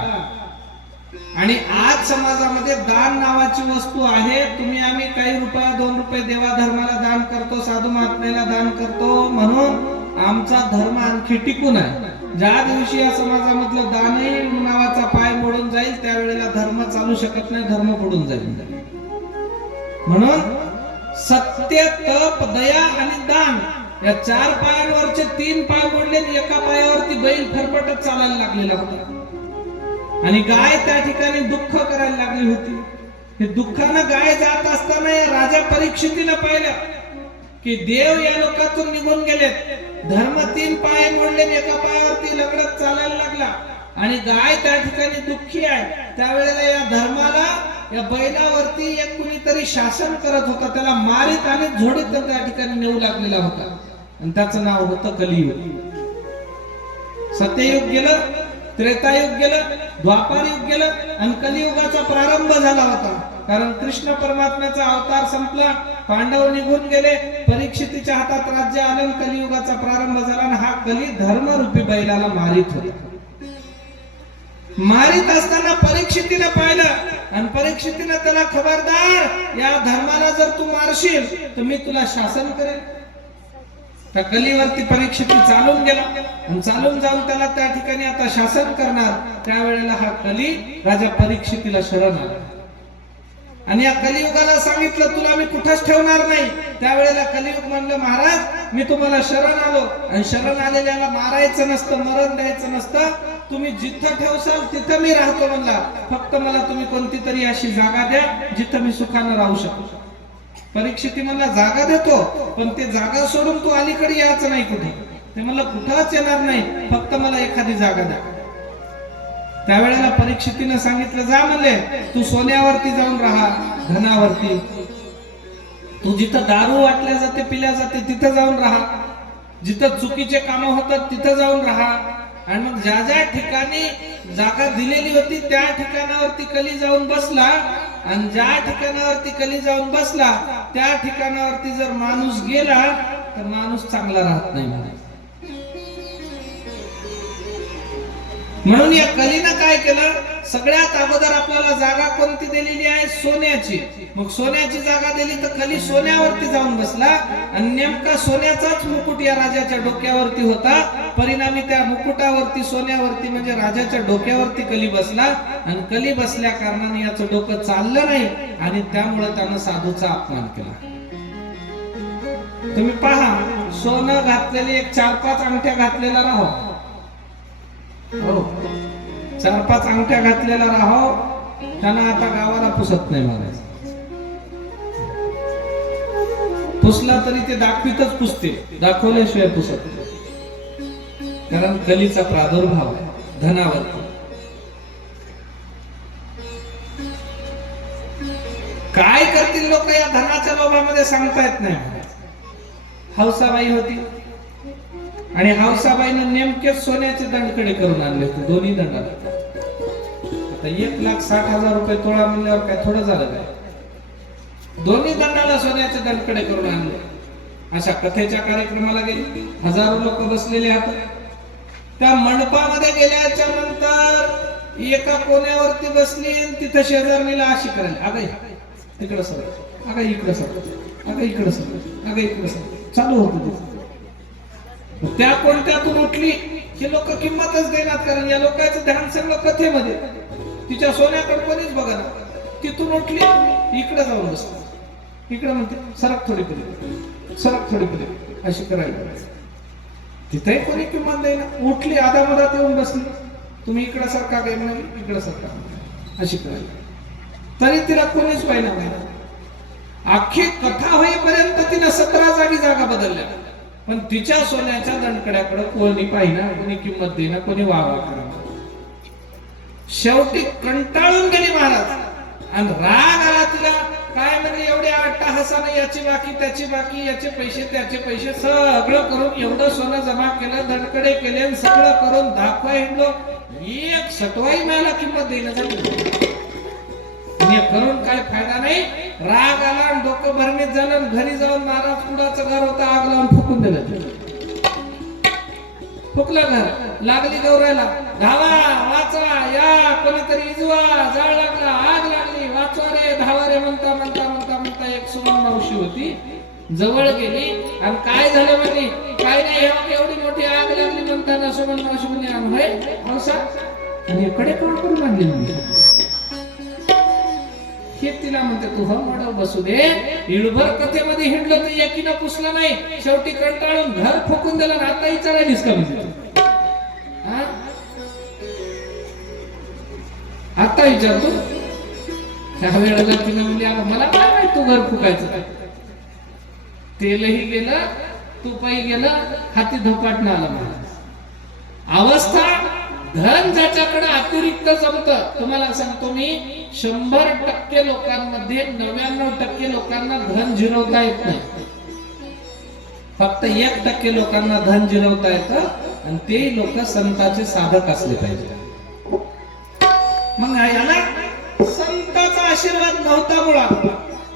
आणि आज समाजामध्ये दान नावाची वस्तू आहे. तुम्ही आम्ही काही रुपया 2 रुपये देवा धर्माला दान करतो, साधू महात्म्याला दान करतो, म्हणून आमचा धर्म आणखी टिकून आहे. ज्या दिवशी या समाजामधलं दानही नावाचा पाय मोडून जाईल त्यावेळेला धर्म चालू शकत नाही, धर्म बुडून जाईल. म्हणून सत्य, तप, दया आणि दान या 4 पायांवरचे 3 पाय मोडले, एका पायावरती बैल फरफटत चालायला लागलेला होता. आणि गाय त्या ठिकाणी दुःख करायला लागली होती. हे दुःखानं गाय जात असताना या राजा परीक्षितीनं पाहिलं की देव या लोकातून निघून गेलेत. धर्म 3 पाय मोडले, एका पायावरती लगडत चालायला लागला आणि गाय त्या ठिकाणी दुःखी आहे. त्यावेळेला या धर्माला या बैलावरती एक कुणीतरी शासन करत होता, त्याला मारीत आणि झोडीत त्या ठिकाणी नेऊ लागलेला होता आणि त्याचं नाव होतं कलियुग. सत्ययुग गेलं, त्रेतायुग गेलं, द्वापार युग गेलं आणि कलियुगाचा प्रारंभ झाला होता. कारण कृष्ण परमात्म्याचा अवतार संपला, पांडव निघून गेले, परीक्षितीच्या हातात राज्य आलं, कलियुगाचा प्रारंभ झाला आणि हा कली धर्मरूपी बैलाला मारित होता. मारित असताना परीक्षितीने पाहिलं आणि परीक्षितीने त्याला खबरदार, या धर्माला जर तू मारशील तर मी तुला शासन करेन. त्या कलीवरती परीक्षिती चालून गेला आणि चालून जाऊन त्याला त्या ठिकाणी आता शासन करणार. त्यावेळेला हा कली राजा परीक्षितीला शरण आला आणि या कलियुगाला सांगितलं तुला मी कुठंच ठेवणार नाही. त्यावेळेला कलियुग म्हणलं महाराज मी तुम्हाला शरण आलो आणि शरण आलेल्याला मारायचं नसतं, मरण द्यायचं नसतं, तुम्ही जिथं ठेवसाल तिथं मी राहतो म्हणला. फक्त मला तुम्ही कोणती तरी अशी जागा द्या जिथं मी सुखानं राहू शकतो. परीक्षिती म्हणला जागा देतो, पण ते जागा सोडून तू अलीकडे यायचं नाही कुठे. ते म्हणलं कुठंच येणार नाही, फक्त मला एखादी जागा द्या. त्यावेळेला परीक्षितीनं सांगितलं जा म्हणले तू सोन्यावरती जाऊन राहा, धनावरती. तू जिथं दारू वाटल्या जाते, पिल्या जाते तिथं जाऊन राहा, जिथं चुकीचे काम होतात तिथं जाऊन राहा. आणि मग ज्या ज्या ठिकाणी जागा दिलेली होती त्या ठिकाणावरती कली जाऊन बसला आणि ज्या ठिकाणावरती कली जाऊन बसला त्या ठिकाणावरती जर माणूस गेला तर माणूस चांगला राहत नाही. म्हणून या कलीनं काय केलं, सगळ्यात अगोदर आपल्याला जागा कोणती दिलेली आहे, सोन्याची. मग सोन्याची जागा दिली तर कली सोन्यावरती जाऊन बसला आणि नेमका सोन्याचाच मुकुट या राजाच्या डोक्यावरती होता. परिणामी त्या मुकुटावरती, सोन्यावरती म्हणजे राजाच्या डोक्यावरती कली बसला आणि कली बसल्या कारणाने याचं डोकं चाललं नाही आणि त्यामुळे त्यानं साधूचा अपमान केला. तुम्ही पहा, सोनं घातलेली एक 4-5 अंगठ्या घातलेला राहो, हो 4-5 अंगठ्या घातलेला राहो, त्यानं आता गावाला पुसत नाही म्हणायचं. पुसला तरी ते दाखवितच पुसते, दाखवल्याशिवाय पुसत नाही. कारण कलीचा प्रादुर्भाव आहे धनावरती. काय करतील लोक या धनाच्या लोभामध्ये सांगता येत नाही. हौसाबाई होती आणि हौसाबाईनं नेमकेच सोन्याचे दंडकडे करून आणले होते, दोन्ही दंडाला. आता 1,60,000 रुपये तोळा म्हणल्यावर काय थोडं झालं काय, दोन्ही दंडाला सोन्याचे दंडकडे करून आणले. अशा कथेच्या कार्यक्रमाला गेली, हजारो लोक बसलेले आहेत. त्या मंडपामध्ये गेल्याच्या नंतर एका कोण्यावरती बसली आणि तिथं शेजारणीला अशी करायला, अगं तिकडं सर, अगं इकडं सर, अगं इकडं सर, अगं इकडं सर चालू होत. त्या कोणत्यातून उठली की लोक किंमतच देणार, कारण या लोकांचं ध्यान सगळं कथेमध्ये, तिच्या सोन्याकडे कोणीच बघा. तिथून उठली इकडे जाऊन बसली, इकडे म्हणते सरक थोडी पडली, सरक थोडी पडली, अशी करायला. तिथे कोणी किंमत देईना. उठली आधामधात येऊन बसली, तुम्ही इकडे सरका काय म्हणे, इकडे सरका अशी करायला. तरी तिला कोणीच पाहिजे नाही. अख्खी कथा होईपर्यंत तिने 17 जागी जागा बदलल्या, पण तिच्या सोन्याच्या दंडकड्याकडे कोणी पाहिना, कोणी किंमत देईना, कोणी वावा करा. शेवटी कंटाळून गेली महाराज आणि राग आला तिला. काय म्हणजे एवढ्या अट्टाहासाने याची बाकी त्याची बाकी, याचे पैसे त्याचे पैसे सगळं करून एवढं सोनं जमा केलं, दंडकडे केले, सगळं करून दाखवा हिंडलो, एक सटवाई मला किंमत देणं झाली. करून काय फायदा नाही. राग आला, डोकं भरणीत झालं, घरी जाऊन महाराज कुडाचं घर होतं, आग लावून फुकून दिलं. फुकलं घर, लागली गौरायला, धावा वाचवा या, कोणीतरी इजवा, जाळ लागला, आग लागली, वाचवा रे धावा रे म्हणता म्हणता म्हणता म्हणता एक सुमन मावशी होती, जवळ गेली आणि काय झालं म्हणजे काय नाही, एवढी मोठी आग लागली म्हणताना सुमन मावशी म्हणे आणि कडे काम करून आणली म्हणजे हे तिला म्हणते तू मॉडल बसू दे. इळभर कथेमध्ये हिंडलं तर एकीनं पुसलं नाही, शेवटी कंटाळून घर फुकून दिलं. आता विचारायलीस का म्हणजे आता विचारतो. त्या वेळेला तिने म्हणली अगं मला काय माहित तू घर फुकायचं. तेलही गेलं, तुपही गेलं, हाती धपाटणं आलं. मला अवस्था धन ज्याच्याकडे अतिरिक्त जमतं, तुम्हाला सांगतो मी 100% लोकांमध्ये 99% लोकांना धन जिरवता येत नाही. फक्त 1% लोकांना धन जिरवता येतं आणि ते लोक संतांचे साधक असले पाहिजे. मग याला संतांचा आशीर्वाद नव्हता मुळात.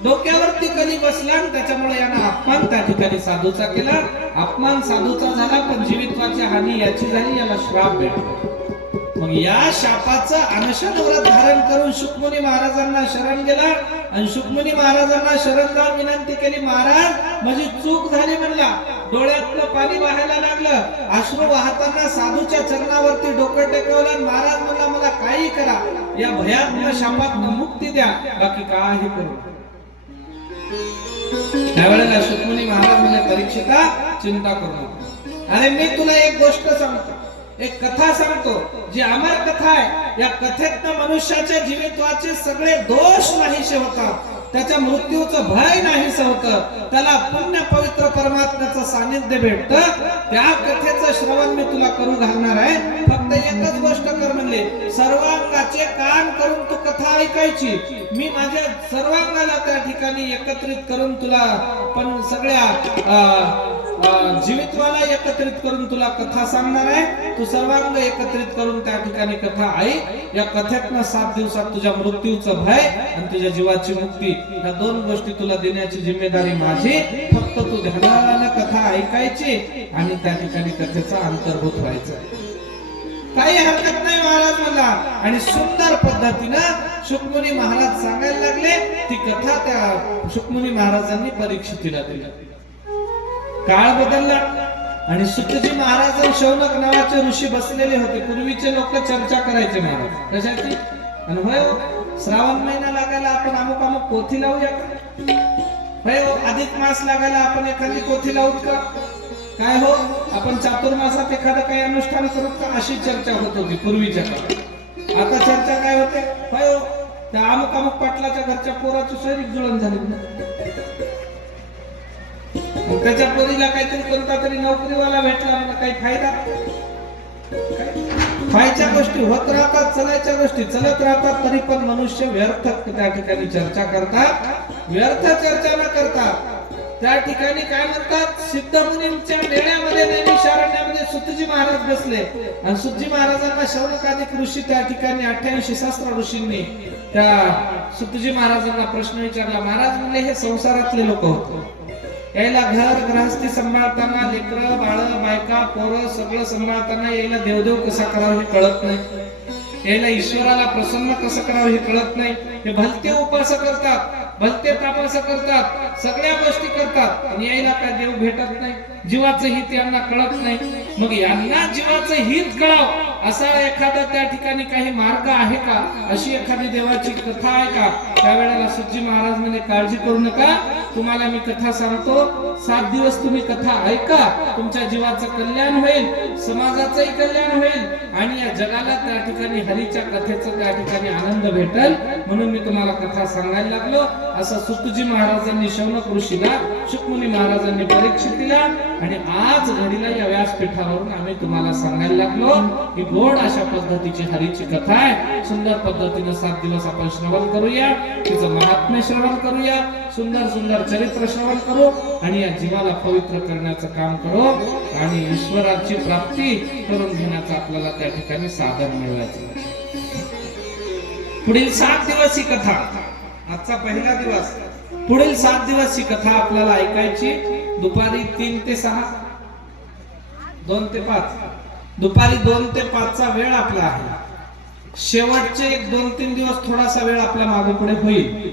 डोक्यावरती कधी बसला आणि त्याच्यामुळे यानं अपमान त्या ठिकाणी साधूचा केला. अपमान साधूचा झाला पण जीवितवाची हानी याची झाली, याला श्राप भेटला. मग या शापाचं अनशन व्रत धारण करून शुकमुनी महाराजांना शरण गेला आणि शुकमुनी महाराजांना शरण जाऊन विनंती केली, महाराज माझी चूक झाली म्हणला. डोळ्यातलं पाणी वाहायला लागलं, अश्रू वाहताना साधूच्या चरणावरती डोकं टेकवलं. महाराज म्हणला मला काही करा, या भयात्मक शापातनं मुक्ती द्या, बाकी काही करू. त्यावेळेला शुकमुनी महाराज म्हणे, परीक्षिता चिंता करू नको. अरे मी तुला एक गोष्ट सांगतो, एक कथा सांगतो, जी अमर कथा आहे. या कथेतनं मनुष्याच्या जीवितवाचे सगळे दोष नाहीसे होतात, त्याच्या मृत्यूचं भय नाहीसं होतं, त्याला पुण्य पवित्र परमात्म्याचं सानिध्य भेटतं. त्या कथेचं श्रवण मी तुला करू घालणार आहे. फक्त एकच गोष्ट कर म्हणले, सर्वांगाचे कान करून तू कथा ऐकायची. मी माझ्या सर्वांगाला त्या ठिकाणी एकत्रित करून तुला, पण सगळ्या जीवितवाला एकत्रित करून तुला कथा सांगणार आहे. तू सर्वांग एकत्रित करून त्या ठिकाणी कथा ऐक. या कथेतनं 7 दिवसात तुझ्या मृत्यूचं भय आणि तुझ्या जीवाची मुक्ती, या 2 गोष्टी तुला देण्याची जिम्मेदारी माझी. फक्त तू ध्यानानं कथा ऐकायची आणि त्या ठिकाणी कथेचा अंतर्भूत व्हायचा. काही हरकत नाही महाराज म्हणला. आणि सुंदर पद्धतीनं शुकमुनी महाराज सांगायला लागले. ती कथा त्या शुकमुनी महाराजांनी परीक्षितीला दिली. काळ बदलला आणि सुतजी महाराज आणि शौनक नावाचे ऋषी बसलेले होते. पूर्वीचे लोक चर्चा करायचे महाराज कशाची, आणि होय श्रावण महिना लागायला आपण अमुक अमुक पोथी लावूया का, होय अधिक मास लागायला आपण एखादी पोथी लावू का, काय हो आपण चातुर्मासात एखादं काही अनुष्ठान करू का, अशी चर्चा होत होती पूर्वीच्या काळात. आता चर्चा काय होते, होय त्या अमुक अमुक पाटलाच्या घरच्या पोराची शरीर जुळण झाली, त्याच्या पोरीला काहीतरी कोणता तरी नोकरीवाला भेटला, मला काही फायदा. व्हायच्या गोष्टी होत राहतात, चलायच्या गोष्टी चलत राहतात, तरी पण मनुष्य व्यर्थ त्या ठिकाणी चर्चा करतात. व्यर्थ चर्चा न करता त्या ठिकाणी काय म्हणतात, सिद्धमुनींच्या मेळ्यामध्ये नैमिषारण्यामध्ये सुतजी महाराज बसले आणि सुतजी महाराजांना शौनकादिक ऋषी त्या ठिकाणी 88 सहस्त्र ऋषींनी त्या सुतजी महाराजांना प्रश्न विचारला. महाराज म्हणले हे संसारातले लोक होते, यायला घर गृहस्थी सांभाळताना लेकरं बाळ बायका पोरं सगळं सांभाळताना यायला देवदेव कसा करावं हे कळत नाही, यायला ईश्वराला प्रसन्न कसं करावं हे कळत नाही. हे भलते उपास करतात, भलते तापास करतात, सगळ्या गोष्टी करतात आणि यायला काय देव भेटत नाही, जीवाचं हित यांना कळत नाही. मग यांना जीवाचं हित कळावं असा एखादा त्या ठिकाणी काही मार्ग आहे का, अशी एखादी देवाची कथा आहे का. त्यावेळेला सुतजी महाराज म्हणे काळजी करू नका, तुम्हाला मी कथा सांगतो. 7 दिवस तुम्ही कथा ऐका, तुमच्या जीवाचं कल्याण होईल, समाजाचंही कल्याण होईल आणि या जगाला त्या ठिकाणी हरीच्या कथेचं त्या ठिकाणी आनंद भेटेल, म्हणून मी तुम्हाला कथा सांगायला लागलो. असं सुतजी महाराजांनी शौनक ऋषीला, शुकमुनी महाराजांनी परीक्षितीला आणि आज घडीला या व्यासपीठावरून आम्ही तुम्हाला सांगायला लागलो. ही गोड अशा पद्धतीची हरीची कथा आहे. सुंदर पद्धतीने 7 दिवस आपण श्रवण करूया, तिचं महात्म्य श्रवण करूया, सुंदर सुंदर चरित्र श्रवण करू आणि या जीवाला पवित्र करण्याचं काम करू आणि ईश्वराची प्राप्ती करून घेण्याचं आपल्याला त्या ठिकाणी साधन मिळवायचं. पुढील 7 दिवस ही कथा, आजचा पहिला दिवस, पुढील 7 दिवस ही कथा आपल्याला ऐकायची. दुपारी 3 ते 6, 2 ते 5, दुपारी 2 ते 5 चा वेळ आपला आहे. शेवटचे 1-2-3 दिवस थोडासा वेळ आपला मागे पुढे होईल,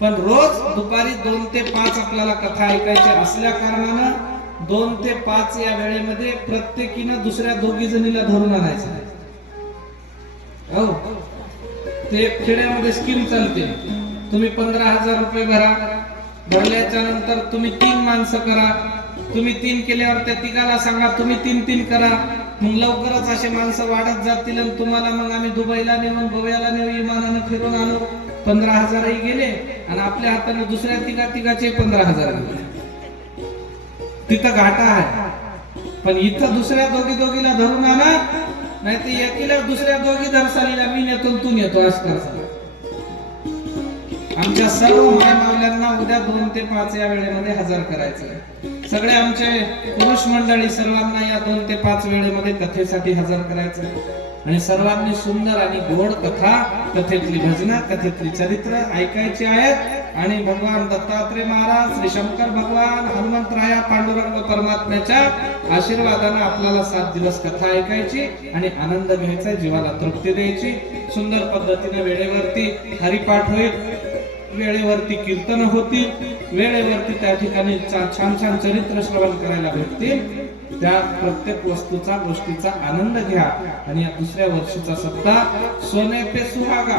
पण रोज दुपारी 2 ते 5 आपल्याला कथा ऐकायची असल्या कारणानं 2 ते 5 या वेळेमध्ये प्रत्येकीनं दुसऱ्या 2 जणीला धरून आणायचं. हो, ते खेड्यामध्ये स्कीम चालते. तुम्ही 15,000 रुपये भरा, भरल्याच्या नंतर तुम्ही 3 माणसं करा, तुम्ही 3 केल्यावर त्या तिघाला सांगा तुम्ही 3-3 करा, मग लवकरच असे माणसं वाढत जातील आणि तुम्हाला मग आम्ही दुबईला नेऊन गोव्याला नेऊ विमानानं फिरून आणू 15,000ही गेले आणि आपल्या हाताने दुसऱ्या तिघाचे 15,000 गेले. तिथं घाटा आहे. पण इथं दुसऱ्या दोघीला धरून आणा, नाही तर एकीला दुसऱ्या दोघी धरसालीला मी नेतो तू नेतो असं करसा. आमच्या सर्व माय मावल्यांना उद्या 2 ते 5 या वेळेमध्ये हजर करायचं. सगळे आमचे पुरुष मंडळी सर्वांना या 2 ते 5 वेळेमध्ये कथेसाठी हजर करायचं आणि सर्वांनी सुंदर आणि गोड कथा, कथेतली भजना, कथेतली चरित्र ऐकायची आहेत आणि भगवान दत्तात्रय महाराज, श्री शंकर भगवान, हनुमंतराया, पांडुरंग परमात्म्याच्या आशीर्वादाने आपल्याला 7 दिवस कथा ऐकायची आणि आनंद घ्यायचा, जीवाला तृप्ती द्यायची. सुंदर पद्धतीने वेळेवरती हरिपाठ होईल, वेळेवरती कीर्तन होतील, वेळेवरती त्या ठिकाणी छान छान चरित्र श्रवण करायला भेटतील. त्या प्रत्येक वस्तूचा गोष्टीचा आनंद घ्या आणि या दुसऱ्या वर्षीचा सप्ताह सोने पे सुहागा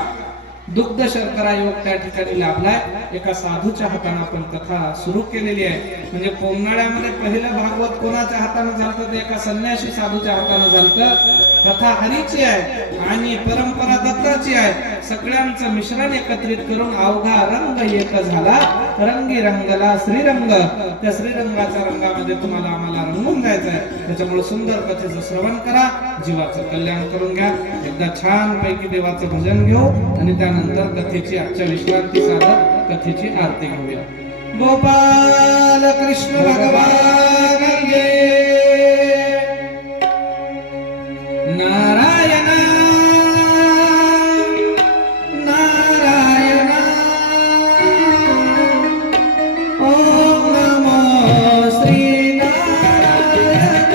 दुग्ध शर्करा योग त्या ठिकाणी लाभलाय. एका साधूच्या हाताने आपण कथा सुरू केलेली आहे. म्हणजे पोंगणाळ्यामध्ये पहिलं भागवत कोणाच्या हाताने झालं तर एका संन्यासी साधूच्या हाताने झालं. कथा हरीची आहे आणि परंपरा दत्ताची आहे. सगळ्यांचं मिश्रण एकत्रित करून अवघा रंग एक झाला, रंगी रंगला श्रीरंग. त्या श्रीरंगाच्या रंगामध्ये तुम्हाला आम्हाला रंगून जायचं आहे. त्याच्यामुळे सुंदर कथेचं श्रवण करा, जीवाचं कल्याण करून घ्या. एकदा छान पैकी देवाचं भजन घेऊ आणि त्यानंतर कथेची आजच्या विश्रांती साधक कथेची आरती घेऊया. गोपाल कृष्ण भगवान की नारायण नारायण ओम नमो श्री नारायण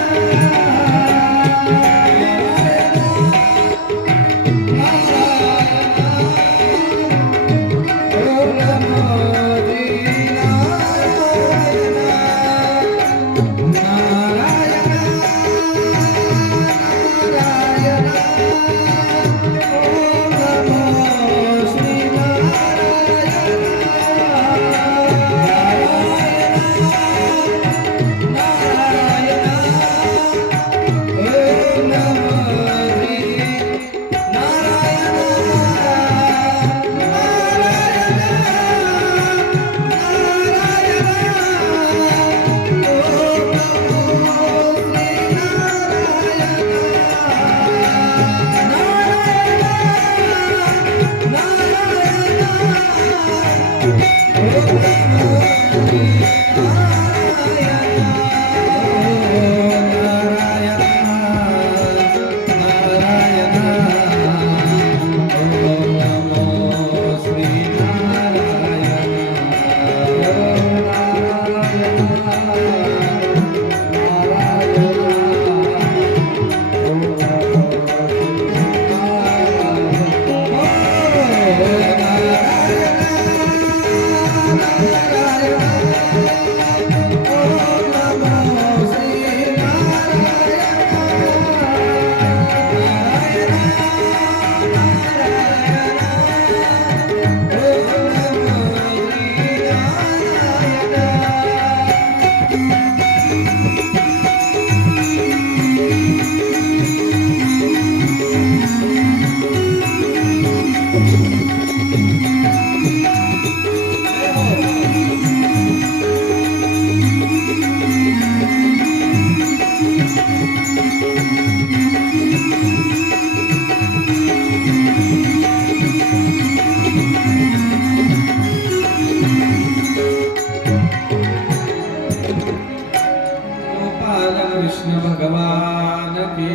कृष्ण भगवान की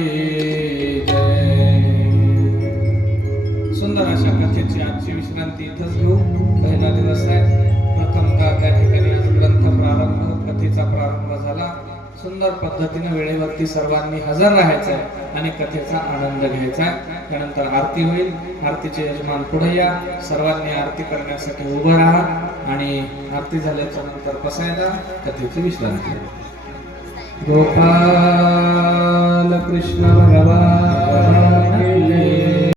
जय. सुंदर अशा कथेची आजची विश्रांती इथंच घेऊ. पहिला दिवस आहे. प्रथमतः त्या ठिकाणी आज ग्रंथ प्रारंभ, कथेचा प्रारंभ झाला. सुंदर पद्धतीने वेळेवरती सर्वांनी हजर राहायचं आहे आणि कथेचा आनंद घ्यायचा आहे. त्यानंतर आरती होईल. आरतीचे यजमान पुढे या. सर्वांनी आरती करण्यासाठी उभं राहा आणि आरती झाल्याच्या नंतर बसायला. कथेची विश्रांती. गोपाल कृष्ण भगवान